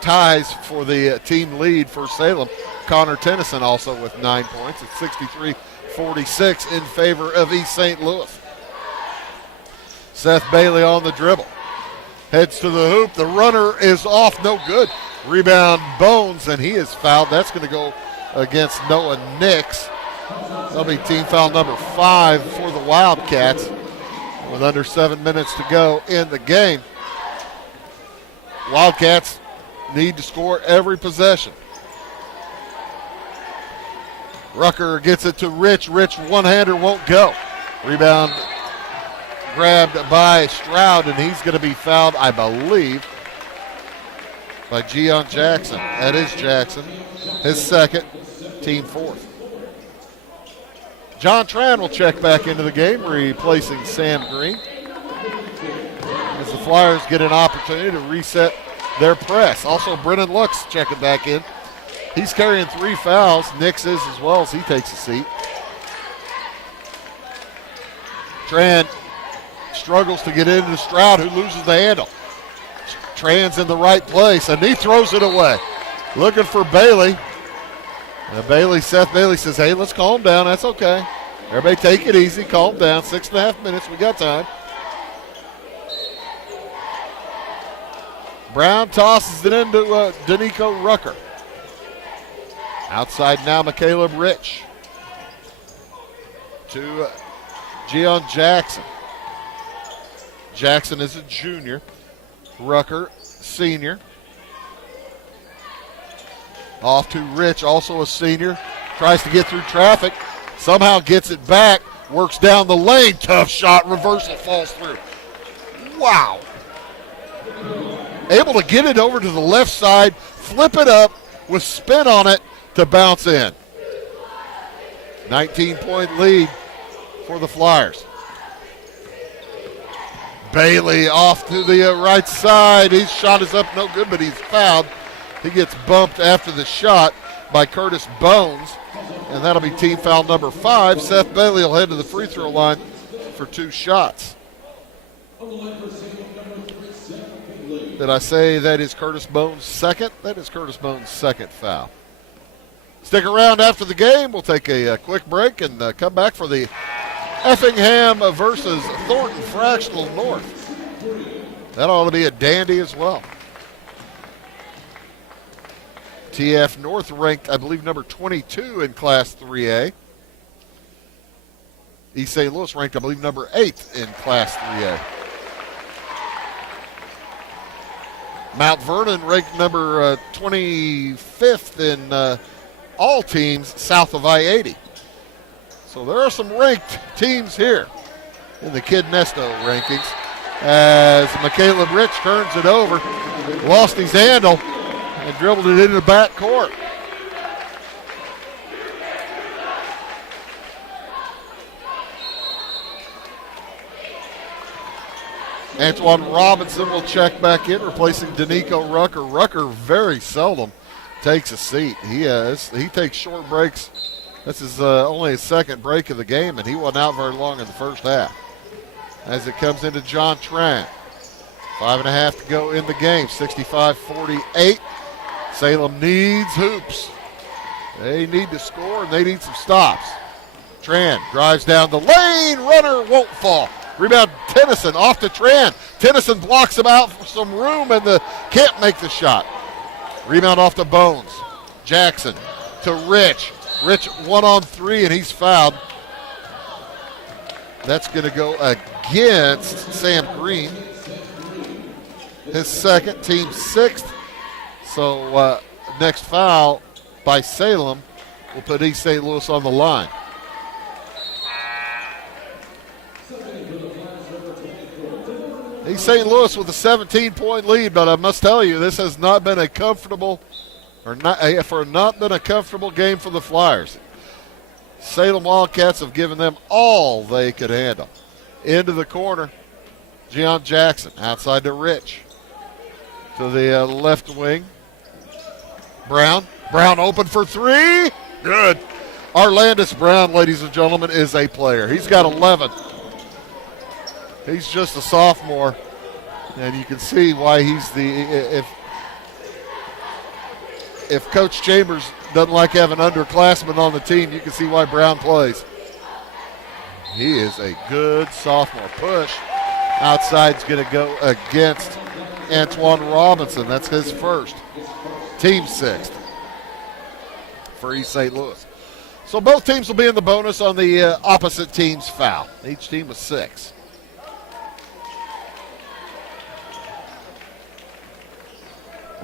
ties for the team lead for Salem. Connor Tennyson also with 9 points. It's 63-46 in favor of East St. Louis. Seth Bailey on the dribble. Heads to the hoop. The runner is off. No good. Rebound Bones, and he is fouled. That's going to go against Noah Nix. That'll be team foul number 5 for the Wildcats with under 7 minutes to go in the game. Wildcats need to score every possession. Rucker gets it to Rich. Rich one-hander won't go. Rebound grabbed by Stroud, and he's going to be fouled, I believe, by Gian Jackson. That is Jackson. His second, team fourth. John Tran will check back into the game, replacing Sam Green, as the Flyers get an opportunity to reset their press. Also, Brennan Lux checking back in. He's carrying 3 fouls. Nix is as well as he takes a seat. Tran struggles to get into Stroud, who loses the handle. Tran's in the right place, and he throws it away. Looking for Bailey. And Seth Bailey says, hey, let's calm down. That's okay. Everybody take it easy. Calm down. 6.5 minutes. We got time. Brown tosses it into Danico Rucker. Outside now, McCaleb Rich to Gian Jackson. Jackson is a junior. Rucker, senior. Off to Rich, also a senior. Tries to get through traffic. Somehow gets it back. Works down the lane. Tough shot. Reversal falls through. Wow. Able to get it over to the left side. Flip it up with spin on it to bounce in. 19-point lead for the Flyers. Bailey off to the right side. His shot is up, no good, but he's fouled. He gets bumped after the shot by Curtis Bones, and that'll be team foul number 5. Seth Bailey will head to the free throw line for 2 shots. Did I say that is Curtis Bones' second? That is Curtis Bones' second foul. Stick around after the game. We'll take a quick break and come back for the Effingham versus Thornton Fractional North. That ought to be a dandy as well. TF North ranked, I believe, number 22 in Class 3A. East St. Louis ranked, I believe, number 8 in Class 3A. Mount Vernon ranked number 25th in all teams south of I-80. So there are some ranked teams here in the Kid Nesto rankings. As McCaleb Rich turns it over, lost his handle, and dribbled it into the back court. Antoine Robinson will check back in, replacing Danico Rucker. Rucker very seldom takes a seat. He takes short breaks. This is only his second break of the game, and he wasn't out very long in the first half. As it comes into John Tran. 5.5 to go in the game, 65-48. Salem needs hoops. They need to score, and they need some stops. Tran drives down the lane. Runner won't fall. Rebound, Tennyson off to Tran. Tennyson blocks him out for some room and can't make the shot. Rebound off to Bones. Jackson to Rich. Rich 1-on-3 and he's fouled. That's going to go against Sam Green. His second, team sixth. So next foul by Salem will put East St. Louis on the line. East St. Louis with a 17-point lead, but I must tell you, this has not been a comfortable game for the Flyers. Salem Wildcats have given them all they could handle. Into the corner, Gian Jackson outside to Rich. To the left wing, Brown. Brown open for three. Good. Arlandis Brown, ladies and gentlemen, is a player. He's got 11. He's just a sophomore, and you can see why he's if Coach Chambers doesn't like having underclassmen on the team, you can see why Brown plays. He is a good sophomore. Push. Outside's going to go against Antoine Robinson. That's his first. Team sixth for East St. Louis. So both teams will be in the bonus on the opposite team's foul. Each team with 6.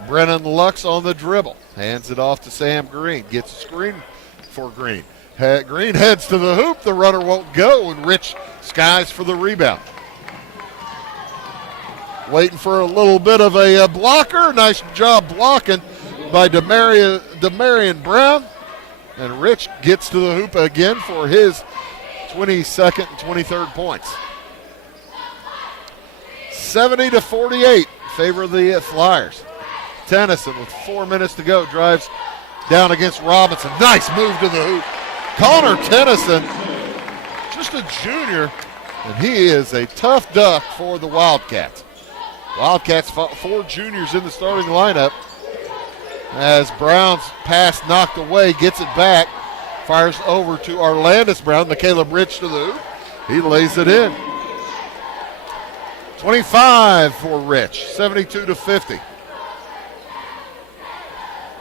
Brennan Lux on the dribble. Hands it off to Sam Green. Gets a screen for Green. Green heads to the hoop. The runner won't go, and Rich skies for the rebound. Waiting for a little bit of a blocker. Nice job blocking by Demarion Brown. And Rich gets to the hoop again for his 22nd and 23rd points. 70-48, favor of the Flyers. Tennyson with 4 minutes to go drives down against Robinson. Nice move to the hoop. Connor Tennyson, just a junior, and he is a tough duck for the Wildcats. Wildcats 4 juniors in the starting lineup. As Brown's pass knocked away, gets it back, fires over to Arlandis Brown. McCaleb Rich to the hoop. He lays it in. 25 for Rich, 72-50.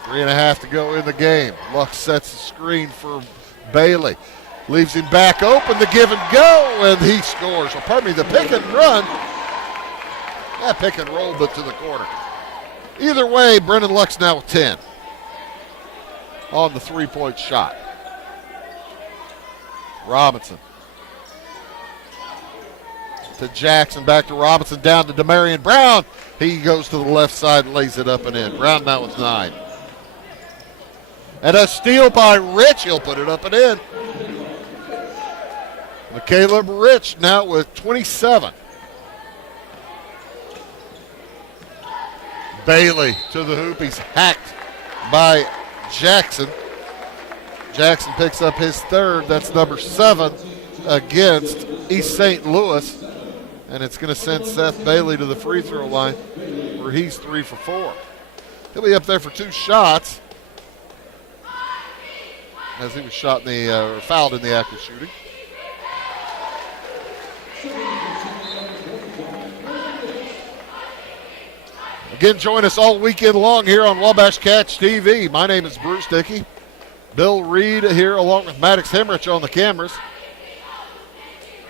3.5 to go in the game. Lux sets the screen for Bailey. Leaves him back open, the give and go, and he scores. Well, pardon me, the pick and run. That pick and roll, but to the corner. Either way, Brennan Lux now with 10 on the three-point shot. Robinson to Jackson, back to Robinson, down to Demarion Brown. He goes to the left side and lays it up and in. Brown now with 9. And a steal by Rich. He'll put it up and in. McCaleb Rich now with 27. Bailey to the hoop. He's hacked by Jackson. Jackson picks up his third. That's number 7 against East St. Louis. And it's going to send Seth Bailey to the free throw line where he's 3 for 4. He'll be up there for 2 shots as he was fouled in the act of shooting. Again, join us all weekend long here on Wabash Cats TV. My name is Bruce Dickey. Bill Reed here along with Maddox Hemrich on the cameras.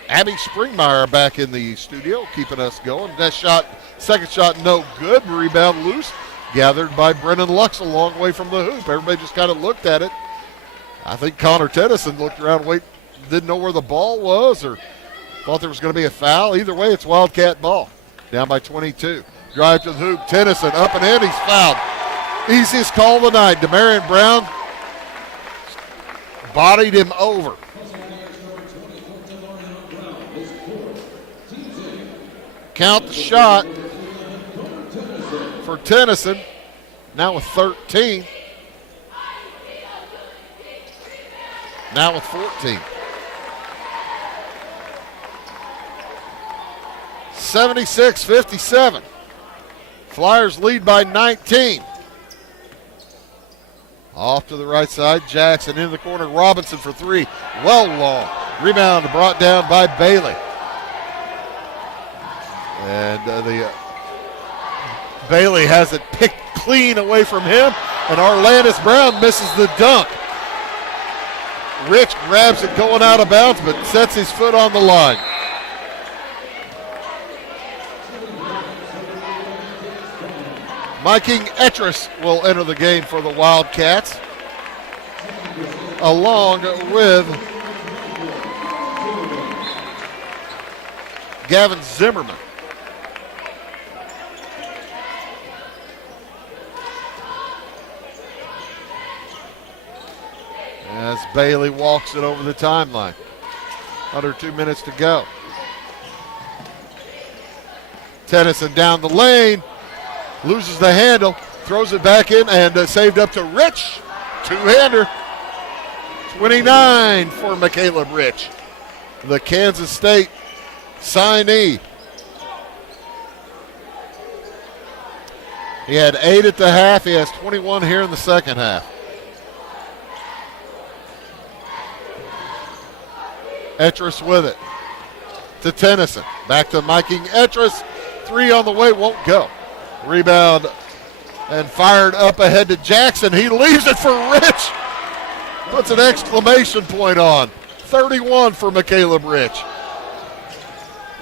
Abby Springmeyer back in the studio, keeping us going. That shot, second shot, no good. Rebound loose, gathered by Brennan Lux a long way from the hoop. Everybody just kind of looked at it I think Connor Tennyson looked around, didn't know where the ball was or thought there was going to be a foul. Either way, it's Wildcat ball. Down by 22. Drive to the hoop. Tennyson up and in. He's fouled. Easiest call of the night. Demarion Brown bodied him over. Count the shot for Tennyson. Now with 13. Now with 14. 76-57. Flyers lead by 19. Off to the right side, Jackson in the corner, Robinson for three. Well long. Rebound brought down by Bailey. And Bailey has it picked clean away from him, and Arlandis Brown misses the dunk. Rich grabs it going out of bounds, but sets his foot on the line. Mike Etris will enter the game for the Wildcats, along with Gavin Zimmerman. As Bailey walks it over the timeline. Under 2 minutes to go. Tennyson down the lane. Loses the handle. Throws it back in and saved up to Rich. Two-hander. 29 for McCaleb Rich, the Kansas State signee. He had 8 at the half. He has 21 here in the second half. Etris with it to Tennyson. Back to Mike Etris. 3 on the way, won't go. Rebound and fired up ahead to Jackson. He leaves it for Rich. Puts an exclamation point on. 31 for McCaleb Rich.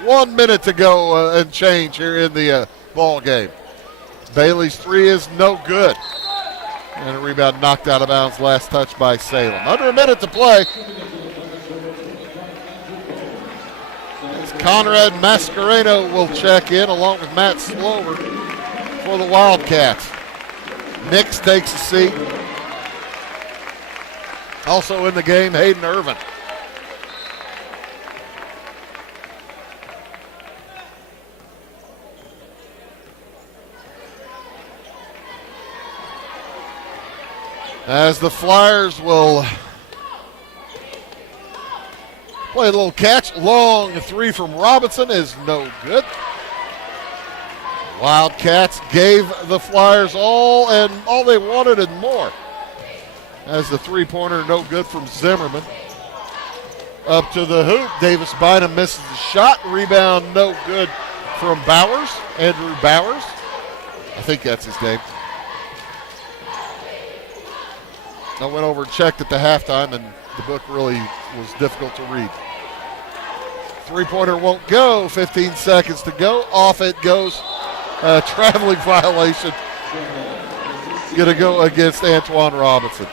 1 minute to go and change here in the ball game. Bailey's 3 is no good. And a rebound knocked out of bounds, last touch by Salem. Under a minute to play. Conrad Mascareno will check in along with Matt Slover for the Wildcats. Nix takes a seat. Also in the game, Hayden Irvin. As the Flyers will play a little catch. Long 3 from Robinson is no good. Wildcats gave the Flyers all they wanted and more. As the three-pointer no good from Zimmerman. Up to the hoop. Davis Bynum misses the shot. Rebound no good from Bowers. Andrew Bowers. I think that's his name. I went over and checked at the halftime, and the book really was difficult to read. Three-pointer won't go. 15 seconds to go. Off it goes. Traveling violation. Going to go against Antoine Robinson.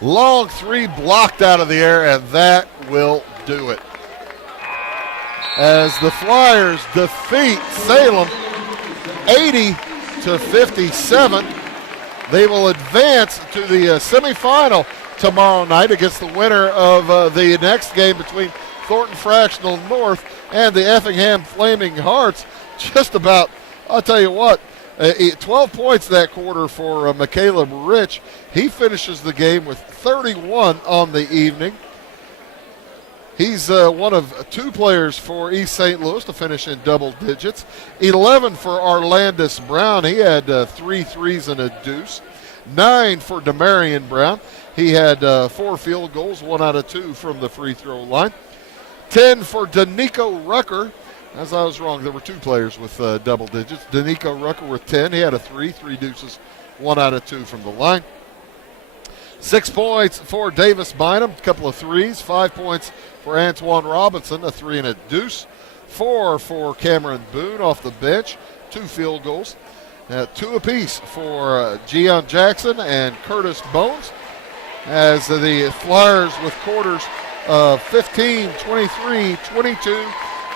Long 3 blocked out of the air, and that will do it. As the Flyers defeat Salem 80-57, they will advance to the semifinal tomorrow night against the winner of the next game between Thornton Fractional North and the Effingham Flaming Hearts. Just about, I'll tell you what, 12 points that quarter for McCaleb Rich. He finishes the game with 31 on the evening. He's one of 2 players for East St. Louis to finish in double digits. 11 for Arlandis Brown. He had 3 threes and a deuce. 9 for Demarion Brown. He had 4 field goals, 1 out of 2 from the free throw line. 10 for Danico Rucker. As I was wrong, there were 2 players with double digits. Danico Rucker with 10. He had a 3 deuces, 1 out of 2 from the line. 6 points for Davis Bynum, a couple of threes. 5 points for Antoine Robinson, a three and a deuce. 4 for Cameron Boone off the bench, 2 field goals. 2 apiece for Gian Jackson and Curtis Bones, as the Flyers with quarters of 15, 23, 22,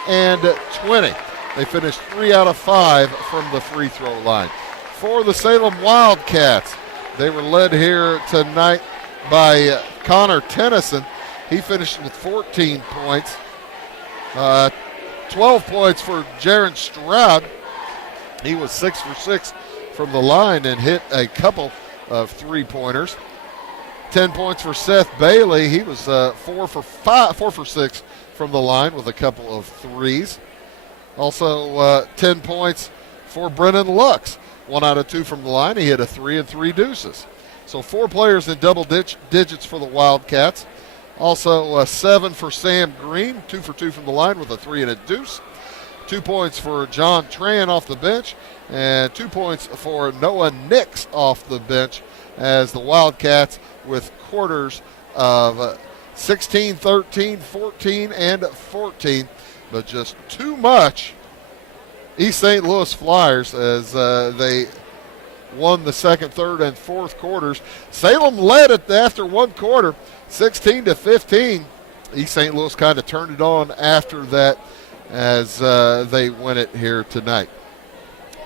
and 20. They finished 3 out of 5 from the free throw line. For the Salem Wildcats, they were led here tonight by Connor Tennyson. He finished with 14 points. 12 points for Jaron Stroud. He was 6 for 6 from the line and hit a couple of three-pointers. 10 points for Seth Bailey. He was 4 for 6 from the line with a couple of threes. Also 10 points for Brennan Lux. 1 out of 2 from the line. He hit a 3 and 3 deuces. So 4 players in double digits for the Wildcats. Also 7 for Sam Green. 2 for 2 from the line with a 3 and a deuce. 2 points for John Tran off the bench. And 2 points for Noah Nix off the bench, as the Wildcats with quarters of 16, 13, 14, and 14. But just too much East St. Louis Flyers as they won the second, third, and fourth quarters. Salem led it after one quarter, 16-15. East St. Louis kind of turned it on after that as they win it here tonight.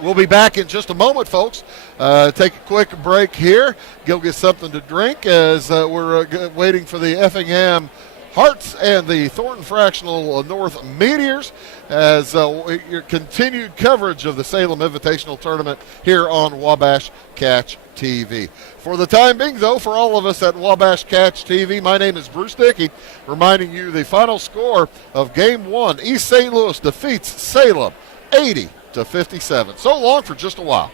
We'll be back in just a moment, folks. Take a quick break here. Go get something to drink as we're waiting for the Effingham Hearts and the Thornton Fractional North Meteors as your continued coverage of the Salem Invitational Tournament here on Wabash Catch TV. For the time being, though, for all of us at Wabash Catch TV, my name is Bruce Dickey, reminding you the final score of Game 1. East St. Louis defeats Salem 80-57. So long for just a while.